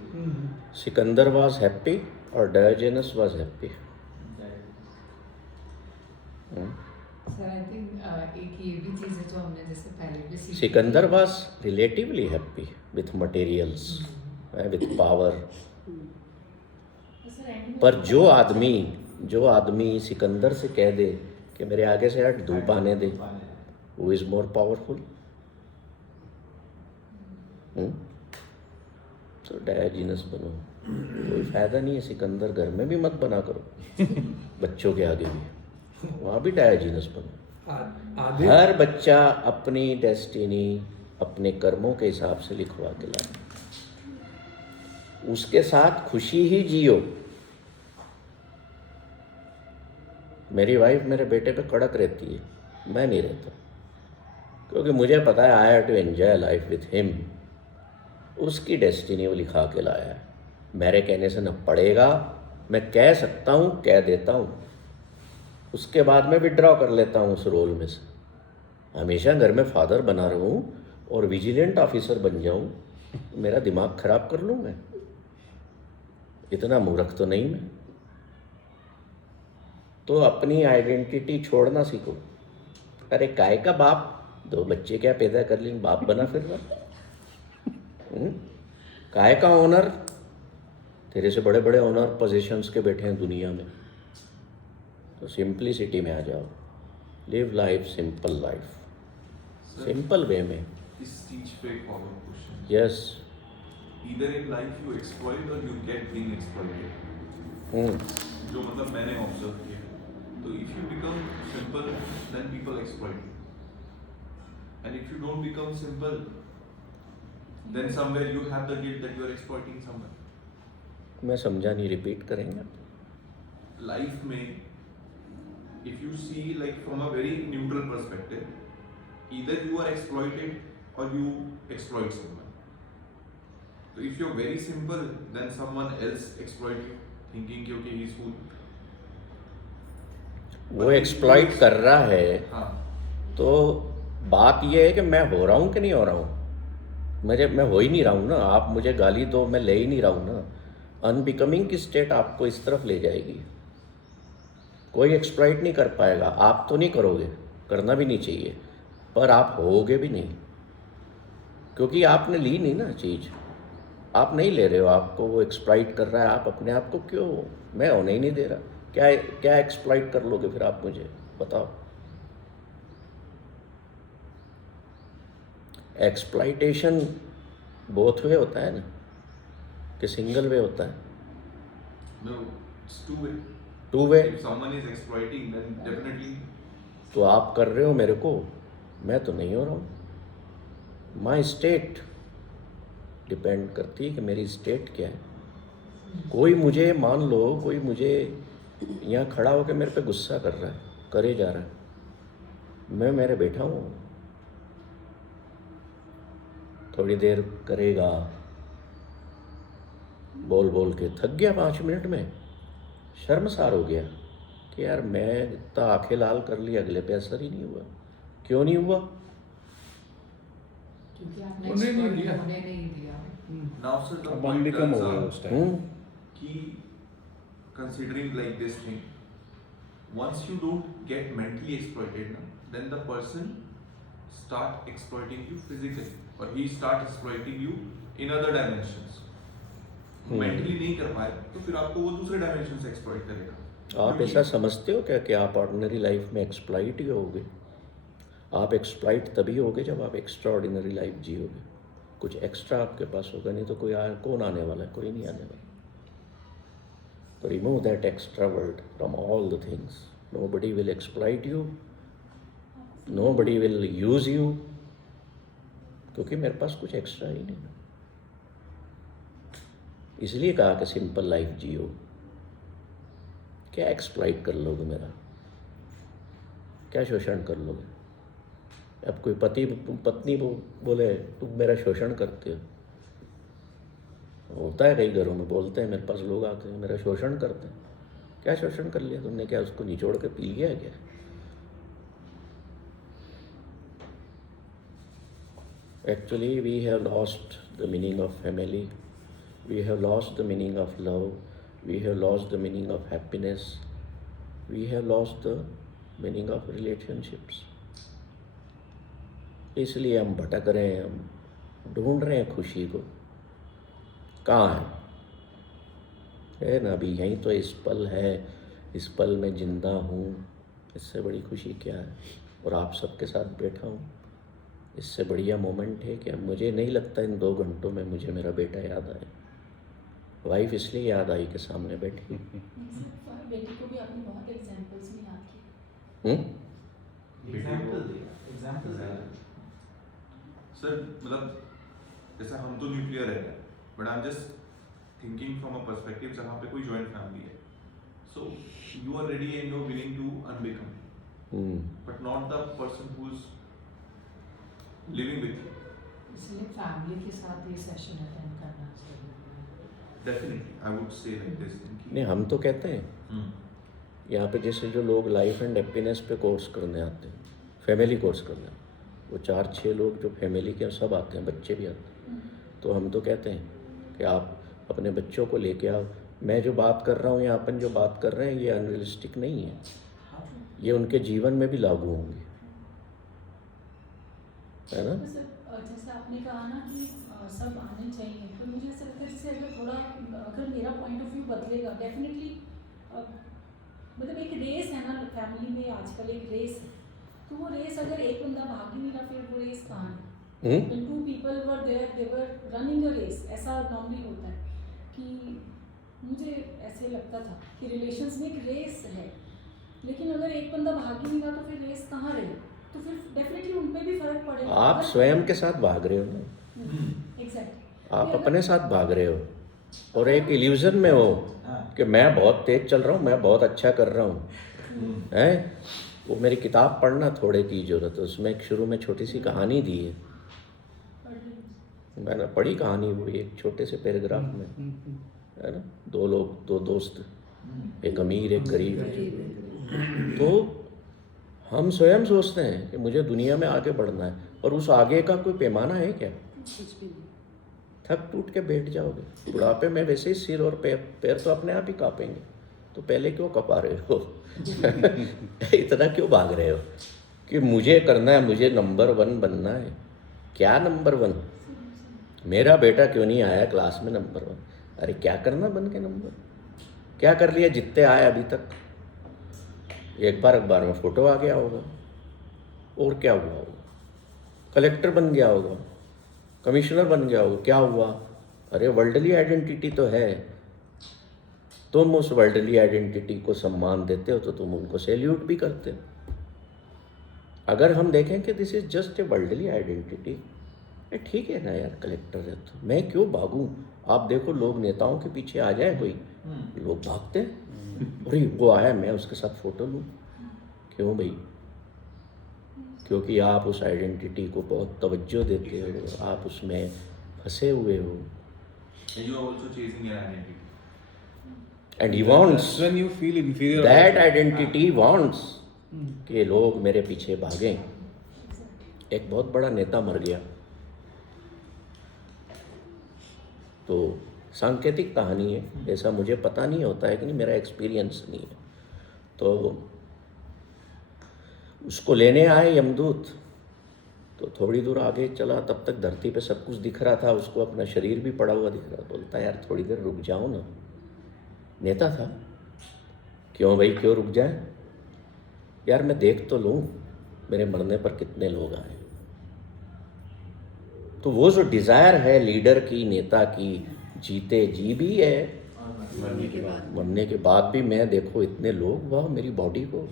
सिकंदर वाज हैप्पी और Diogenes was happy. Sir I think एक ये भी चीज़ है जो हमने जैसे पहले भी सीखी। Sikandar was relatively happy with materials, with power. पर जो आदमी सिकंदर से कह दे कि मेरे आगे से हट, धूप आने दे, वो इज मोर पावरफुल। तो डायोजेनस बनो, कोई फायदा नहीं है। सिकंदर घर में भी मत बना करो, बच्चों के आगे भी, वहाँ भी डायोजेनस बनो। हर बच्चा अपनी डेस्टिनी अपने कर्मों के हिसाब से लिखवा के लाए, उसके साथ खुशी ही जियो। मेरी वाइफ मेरे बेटे पे कड़क रहती है, मैं नहीं रहता, क्योंकि मुझे पता है I have to enjoy life with him. उसकी डेस्टिनी वो लिखा के लाया है, मेरे कहने से न पड़ेगा। मैं कह सकता हूँ, कह देता हूँ, उसके बाद में विड्रॉ कर लेता हूँ उस रोल में से। हमेशा घर में फादर बना रहूँ और विजिलेंट ऑफिसर बन जाऊँ, मेरा दिमाग खराब कर लूँ मैं? इतना मूर्ख तो नहीं मैं। तो अपनी आइडेंटिटी छोड़ना सीखो। अरे काय का बाप, 2 बच्चे क्या पैदा कर लेंगे, बाप बना फिर रहा। काय का ऑनर, तेरे से बड़े बड़े ऑनर पोजीशंस के बैठे हैं दुनिया में। तो सिंप्लिसिटी में आ जाओ, live life simple life, simple way में। इस चीज पे एक follow question, yes. Either in life you exploit और यू गेट बीइंग एक्सप्लॉइटेड, जो मतलब मैंने ऑब्जर्व किया। तो if you become simple then people exploit, and if you don't become simple then somewhere you have the guilt that you are exploiting someone. मैं समझा नहीं, repeat करेंगे? लाइफ में if you see like from a very neutral perspective, either you are exploited or you exploit someone. So if you're very simple, then someone else exploit you, thinking कि okay he's fool. वो exploit कर रहा है, हाँ, तो बात ये है कि मैं हो रहा हूँ कि नहीं हो रहा हूँ। मैं हो ही नहीं रहा हूँ ना। आप मुझे गाली दो, मैं ले ही नहीं रहा हूँ ना। अनबिकमिंग की स्टेट आपको इस तरफ ले जाएगी। कोई एक्सप्लॉइट नहीं कर पाएगा। आप तो नहीं करोगे, करना भी नहीं चाहिए, पर आप होगे भी नहीं, क्योंकि आपने ली नहीं ना चीज़। आप नहीं ले रहे हो, आपको वो एक्सप्लॉइट कर रहा है। आप अपने आप को क्यों, मैं होने ही नहीं दे रहा। क्या एक्सप्लॉइट कर लोगे फिर आप, मुझे बताओ। एक्सप्लॉइटेशन बोथ वे होता है ना, कि सिंगल वे होता है? no, it's two way. Two way. If someone is exploiting, then definitely. तो आप कर रहे हो मेरे को, मैं तो नहीं हो रहा हूँ। माई स्टेट डिपेंड करती है कि मेरी स्टेट क्या है। कोई मुझे, मान लो कोई मुझे यहाँ खड़ा होकर मेरे पे गुस्सा कर रहा है, करे जा रहा है, मैं मेरे बैठा हूँ, थोड़ी देर करेगा, बोल बोल के थक गया, 5 मिनट में शर्मसार हो गया कि यार मैं इतना आंखें लाल कर ली, अगले पे असर ही नहीं हुआ। क्यों नहीं हुआ? क्योंकि आपने उन्हें नहीं exploit दिया। होने नहीं दिया। Now sir, the अब point अनबिकम हो comes गया up उस टाइम। कि considering like this thing, once you don't get mentally exploited now, then the person start exploiting you physically, or he start exploiting you in other dimensions. Mentally नहीं कर पाए तो फिर आपको वो दूसरे डायमेंशन से एक्सप्लॉइट करेगा। आप ऐसा समझते हो क्या कि आप ऑर्डिनरी लाइफ में एक्सप्लॉइट ही होगे? आप एक्सप्लॉइट तभी होगे जब आप एक्स्ट्रा ऑर्डिनरी लाइफ जियोगे। कुछ एक्स्ट्रा आपके पास होगा, नहीं तो कौन आने वाला है? कोई नहीं आने वाला। तो remove that extra word from all the things. Nobody will exploit you, nobody will use you, क्योंकि मेरे पास कुछ एक्स्ट्रा ही नहीं। इसलिए कहा कि सिंपल लाइफ जियो। क्या एक्सप्लॉइट कर लोगे मेरा? क्या शोषण कर लोगे? अब कोई पत्नी बोले तुम मेरा शोषण करते हो, होता है कई घरों में, बोलते हैं, मेरे पास लोग आते हैं, मेरा शोषण करते हैं। क्या शोषण कर लिया तुमने? क्या उसको निचोड़ के पी लिया है क्या? Actually, we have lost the meaning of family. We have lost the meaning of love. We have lost the meaning of happiness. We have lost the meaning of relationships. इसलिए हम भटक रहे हैं, हम ढूंढ रहे हैं खुशी को। कहाँ है ना? अभी यहीं तो इस पल है, इस पल में जिंदा हूँ, इससे बड़ी खुशी क्या है? और आप सबके साथ बैठा हूँ, इससे बढ़िया मोमेंट है क्या? मुझे नहीं लगता इन 2 घंटों में मुझे मेरा बेटा याद आए। वाइफ इसलिए याद आई कि सामने बैठी। बेटी को भी आपने बहुत एग्जांपल्स में याद किया। एग्जाम्पल सर मतलब जैसे हम तो न्यूक्लियर है, but I am just thinking from a perspective जहाँ पे कोई जॉइंट फैमिली है। So you are ready and you are willing to unbecome, but not the person who is living with you. इसलिए फैमिली के साथ ये session attend करना चाहिए। Definitely I would say like this. नहीं, हम तो कहते हैं यहाँ पे जैसे जो लोग लाइफ एंड हैप्पीनेस पे कोर्स करने आते हैं, फैमिली कोर्स करने, वो 4-6 लोग जो फैमिली के सब आते हैं, बच्चे भी आते हैं। तो हम तो कहते हैं कि आप अपने बच्चों को लेके आओ, मैं जो बात कर रहा हूँ या अपन जो बात कर रहे हैं ये अनरियलिस्टिक नहीं है, ये उनके जीवन में भी लागू होंगे, है ना? जैसे आपने कहा ना कि सब आने चाहिए, तो मुझे ऐसा लगता है जैसे अगर थोड़ा अगर मेरा पॉइंट ऑफ व्यू बदलेगा डेफिनेटली, मतलब एक रेस है ना फैमिली में आजकल, एक रेस है, तो वो रेस अगर एक बंदा भाग ही नहीं रहा फिर वो रेस कहाँ है? Two people were there, they were running a race, ऐसा नॉर्मली होता है कि मुझे ऐसे लगता था कि रिलेशंस में एक रेस है, लेकिन अगर एक बंदा भाग ही नहीं रहा तो फिर रेस कहाँ रही? तो फिर डेफिनेटली उन पे भी फर्क पड़ेगा। आप स्वयं के साथ भाग रहे हो ना, एग्जैक्टली, आप अपने साथ भाग रहे हो और एक इल्यूजन में हो कि मैं बहुत तेज चल रहा हूँ, मैं बहुत अच्छा कर रहा हूँ, हैं? वो मेरी किताब पढ़ना थोड़े की जरूरत है, उसमें एक शुरू में छोटी सी कहानी दी है, मैंने पढ़ी कहानी, वो एक छोटे से पैराग्राफ में, है ना? दो लोग, दो दोस्त, एक अमीर एक गरीब। तो हम स्वयं सोचते हैं कि मुझे दुनिया में आगे बढ़ना है, और उस आगे का कोई पैमाना है क्या? कुछ भी नहीं। थक टूट के बैठ जाओगे बुढ़ापे में, वैसे ही सिर और पैर तो अपने आप ही कांपेंगे, तो पहले क्यों कपा रहे हो? इतना क्यों भाग रहे हो कि मुझे करना है, मुझे नंबर 1 बनना है? क्या नंबर 1? मेरा बेटा क्यों नहीं आया क्लास में नंबर 1? अरे क्या करना बन के नंबर? क्या कर लिया जितने आए अभी तक? एक बार अखबार में फोटो आ गया होगा, और क्या हुआ होगा? कलेक्टर बन गया होगा, कमिश्नर बन गया होगा, क्या हुआ? अरे वर्ल्डली आइडेंटिटी तो है, तुम उस वर्ल्डली आइडेंटिटी को सम्मान देते हो तो तुम उनको सैल्यूट भी करते हो। अगर हम देखें कि this is just a worldly identity, ठीक है ना यार, कलेक्टर है तो मैं क्यों भागूं? आप देखो, लोग नेताओं के पीछे आ जाए कोई, लोग भागते हैं, अरे वो आया मैं उसके साथ फोटो लूं। क्यों भाई? क्योंकि आप उस आइडेंटिटी को बहुत तवज्जो देते हो, आप उसमें फंसे हुए हो। You are also chasing your identity. And he wants That's when you feel inferior. That identity wants कि लोग मेरे पीछे भागें। एक बहुत बड़ा नेता मर गया, तो सांकेतिक कहानी है, ऐसा मुझे पता नहीं होता है कि नहीं, मेरा एक्सपीरियंस नहीं है। तो उसको लेने आए यमदूत, तो थोड़ी दूर आगे चला, तब तक धरती पे सब कुछ दिख रहा था, उसको अपना शरीर भी पड़ा हुआ दिख रहा। बोलता यार थोड़ी देर रुक जाओ ना। नेता था, क्यों भाई क्यों रुक जाए? यार मैं देख तो लूँ मेरे मरने पर कितने लोग आए। तो वो जो डिज़ायर है लीडर की, नेता की, जीते जी भी है, मरने के बाद भी मैं देखो इतने लोग, वाह मेरी बॉडी को।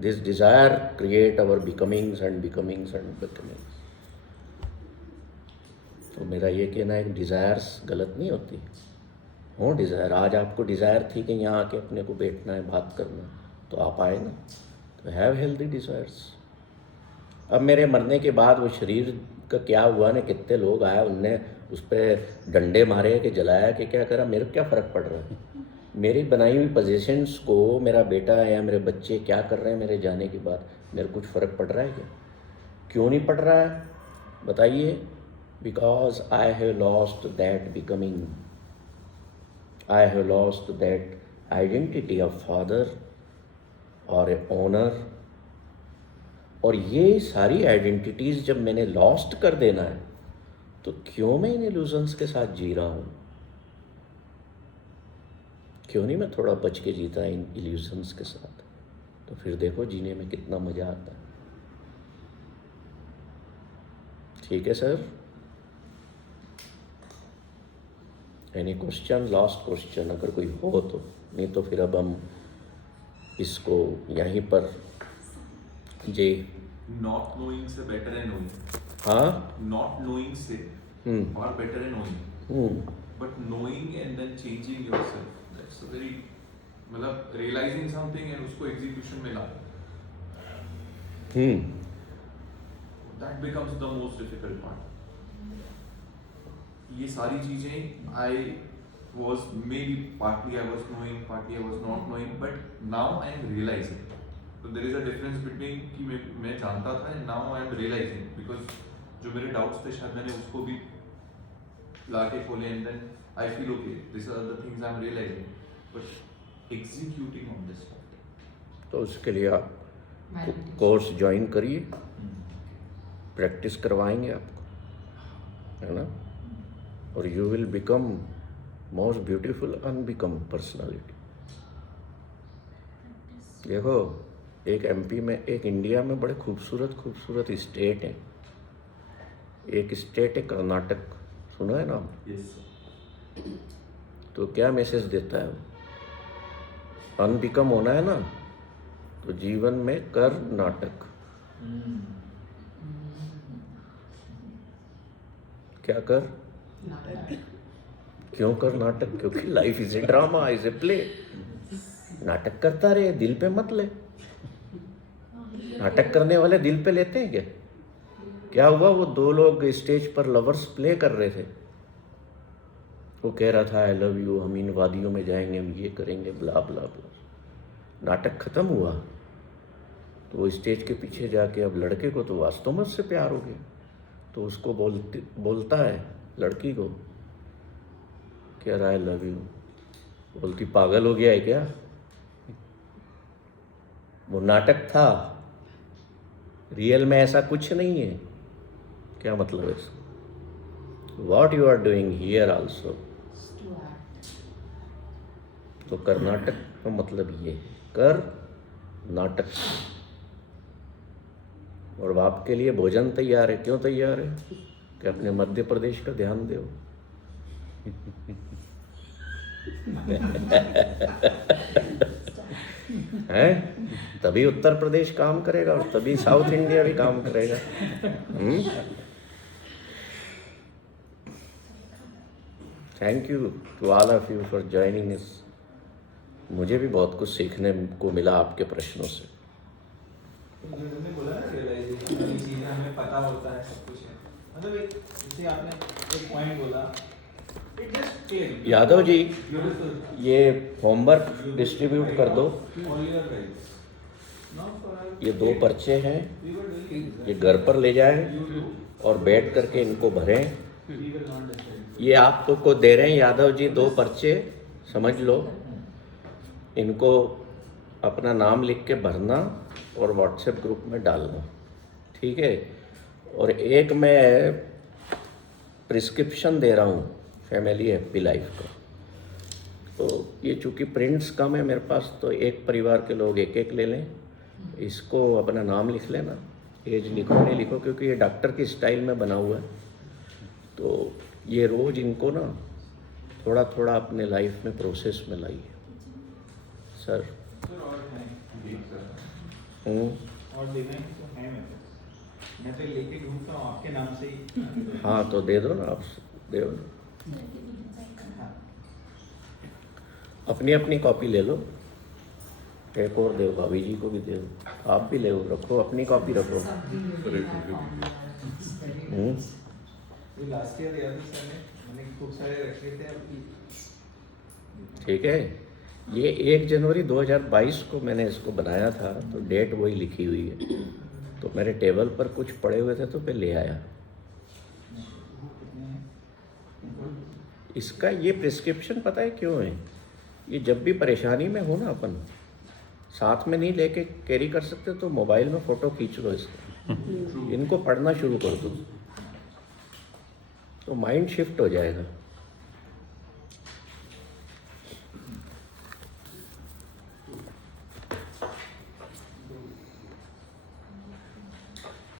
This desire create our becomings and becomings and becomings. तो मेरा ये कहना है कि डिज़ायर्स गलत नहीं होती। हो डिज़ायर, आज आपको डिज़ायर थी कि यहाँ आके अपने को बैठना है, बात करना, तो आप आए ना, तो हैव हेल्दी डिज़ायर्स। अब मेरे मरने के बाद वो शरीर का क्या हुआ ना, कितने लोग आए, उनने उस पर डंडे मारे कि जलाया कि क्या करा, मेरे को क्या फ़र्क पड़ रहा है? मेरी बनाई हुई पोजीशंस को मेरा बेटा या मेरे बच्चे क्या कर रहे हैं मेरे जाने के बाद, मेरे कुछ फ़र्क पड़ रहा है क्या? क्यों नहीं पड़ रहा है बताइए? Because I have lost that becoming, I have lost that identity of father और ए ऑनर। और ये सारी आइडेंटिटीज़ जब मैंने लॉस्ट कर देना है, तो क्यों मैं इन इल्यूजन्स के साथ जी रहा हूँ? क्यों नहीं मैं थोड़ा बच के जीता इन इल्यूजन्स के साथ? तो फिर देखो जीने में कितना मज़ा आता है। ठीक है sir? Any question? Last question अगर कोई हो तो, नहीं तो फिर अब हम इसको यहीं पर जी। Not knowing से better है knowing. हाँ Not knowing से far better है knowing. But knowing and then changing yourself, that's a very, मतलब realizing something and उसको execution में लाना, that becomes the most difficult part. ये सारी चीजें I was maybe partly I was knowing, partly I was not knowing, but now I am realizing. So there is a difference between कि मैं जानता था and now I am realizing, because जो मेरे doubts थे शायद मैंने उसको भी लाके खोले and then I feel okay. These are the things I'm realizing. But executing on this part. तो उसके लिए आप Meditation. कोर्स ज्वाइन करिए, प्रैक्टिस करवाएंगे आपको, है ना, और you will become most beautiful unbecome personality. देखो, एक एमपी में, एक इंडिया में बड़े खूबसूरत खूबसूरत स्टेट हैं। एक स्टेट है कर्नाटक, सुना है नाम? Yes, sir. तो क्या मैसेज देता है वो? अनबिकम होना है ना, तो जीवन में कर नाटक। क्या कर? क्यों कर नाटक? क्योंकि life is a drama, is a play. नाटक करता रहे, दिल पे मत ले। नाटक करने वाले दिल पे लेते हैं क्या? क्या हुआ, वो दो लोग स्टेज पर लवर्स प्ले कर रहे थे। वो कह रहा था आई लव यू, हम इन वादियों में जाएंगे, हम ये करेंगे, ब्ला ब्ला ब्ला। नाटक खत्म हुआ तो वो स्टेज के पीछे जाके, अब लड़के को तो वास्तव में उससे प्यार हो गया, तो उसको बोलता है लड़की को, कह रहा है आई लव यू। बोलती पागल हो गया है क्या? वो नाटक था, रियल में ऐसा कुछ नहीं है। क्या मतलब है इसका? What you are doing here also. To act. तो कर्नाटक का मतलब ये है, कर नाटक। और आपके लिए भोजन तैयार है। क्यों तैयार है? कि अपने मध्य प्रदेश का ध्यान दो। है, तभी उत्तर प्रदेश काम करेगा और तभी साउथ इंडिया भी काम करेगा। Thank you to all of you for joining us. मुझे भी बहुत कुछ सीखने को मिला आपके प्रश्नों से। जो तुमने बोला ना रियलाइजेशन वाली चीज़ें हमें पता होता है सब कुछ है, मतलब एक जैसे आपने एक पॉइंट बोला, it just click. Yadav ji, beautiful. ये होमवर्क डिस्ट्रीब्यूट कर दो। All your rights. Now for ये 2 पर्चे हैं, वी वर डूइंग ये घर पर ले जाएं यू डू, और बैठ करके इनको भरें। We will not decide. ये आपको दे रहे हैं यादव जी 2 पर्चे, समझ लो। इनको अपना नाम लिख के भरना और व्हाट्सएप ग्रुप में डालना, ठीक है। और एक मैं प्रिस्क्रिप्शन दे रहा हूँ फैमिली हैप्पी लाइफ का। तो ये चूँकि प्रिंट्स कम है मेरे पास, तो एक परिवार के लोग एक एक ले लें। इसको अपना नाम लिख लेना, एज लिखो नहीं लिखो, क्योंकि ये डॉक्टर की स्टाइल में बना हुआ है। तो ये रोज़ इनको ना थोड़ा थोड़ा अपने लाइफ में प्रोसेस में लाइए सर। सर और हैं, और देना है तो है मेरे पास। मैं तो लेके घूमता हूँ आपके नाम से ही। हाँ तो दे दो ना, आप दे दो ना। हाँ। अपनी अपनी कॉपी ले लो, एक और दो, भाभी जी को भी दे दो, आप भी ले लो, रखो अपनी कॉपी रखो। ये लास्ट ईयर दिया था सर ने, मैंने खूब सारे रखे थे आपकी। ठीक है, ये 1 जनवरी 2022 को मैंने इसको बनाया था, तो डेट वही लिखी हुई है। तो मेरे टेबल पर कुछ पड़े हुए थे तो मैं ले आया। कितने हैं? इसका ये प्रिस्क्रिप्शन पता है क्यों है? ये जब भी परेशानी में हो ना, अपन साथ में नहीं लेके कैरी कर सकते, तो मोबाइल में फ़ोटो खींच लो इसका, इनको पढ़ना शुरू कर दो तो माइंड शिफ्ट हो जाएगा।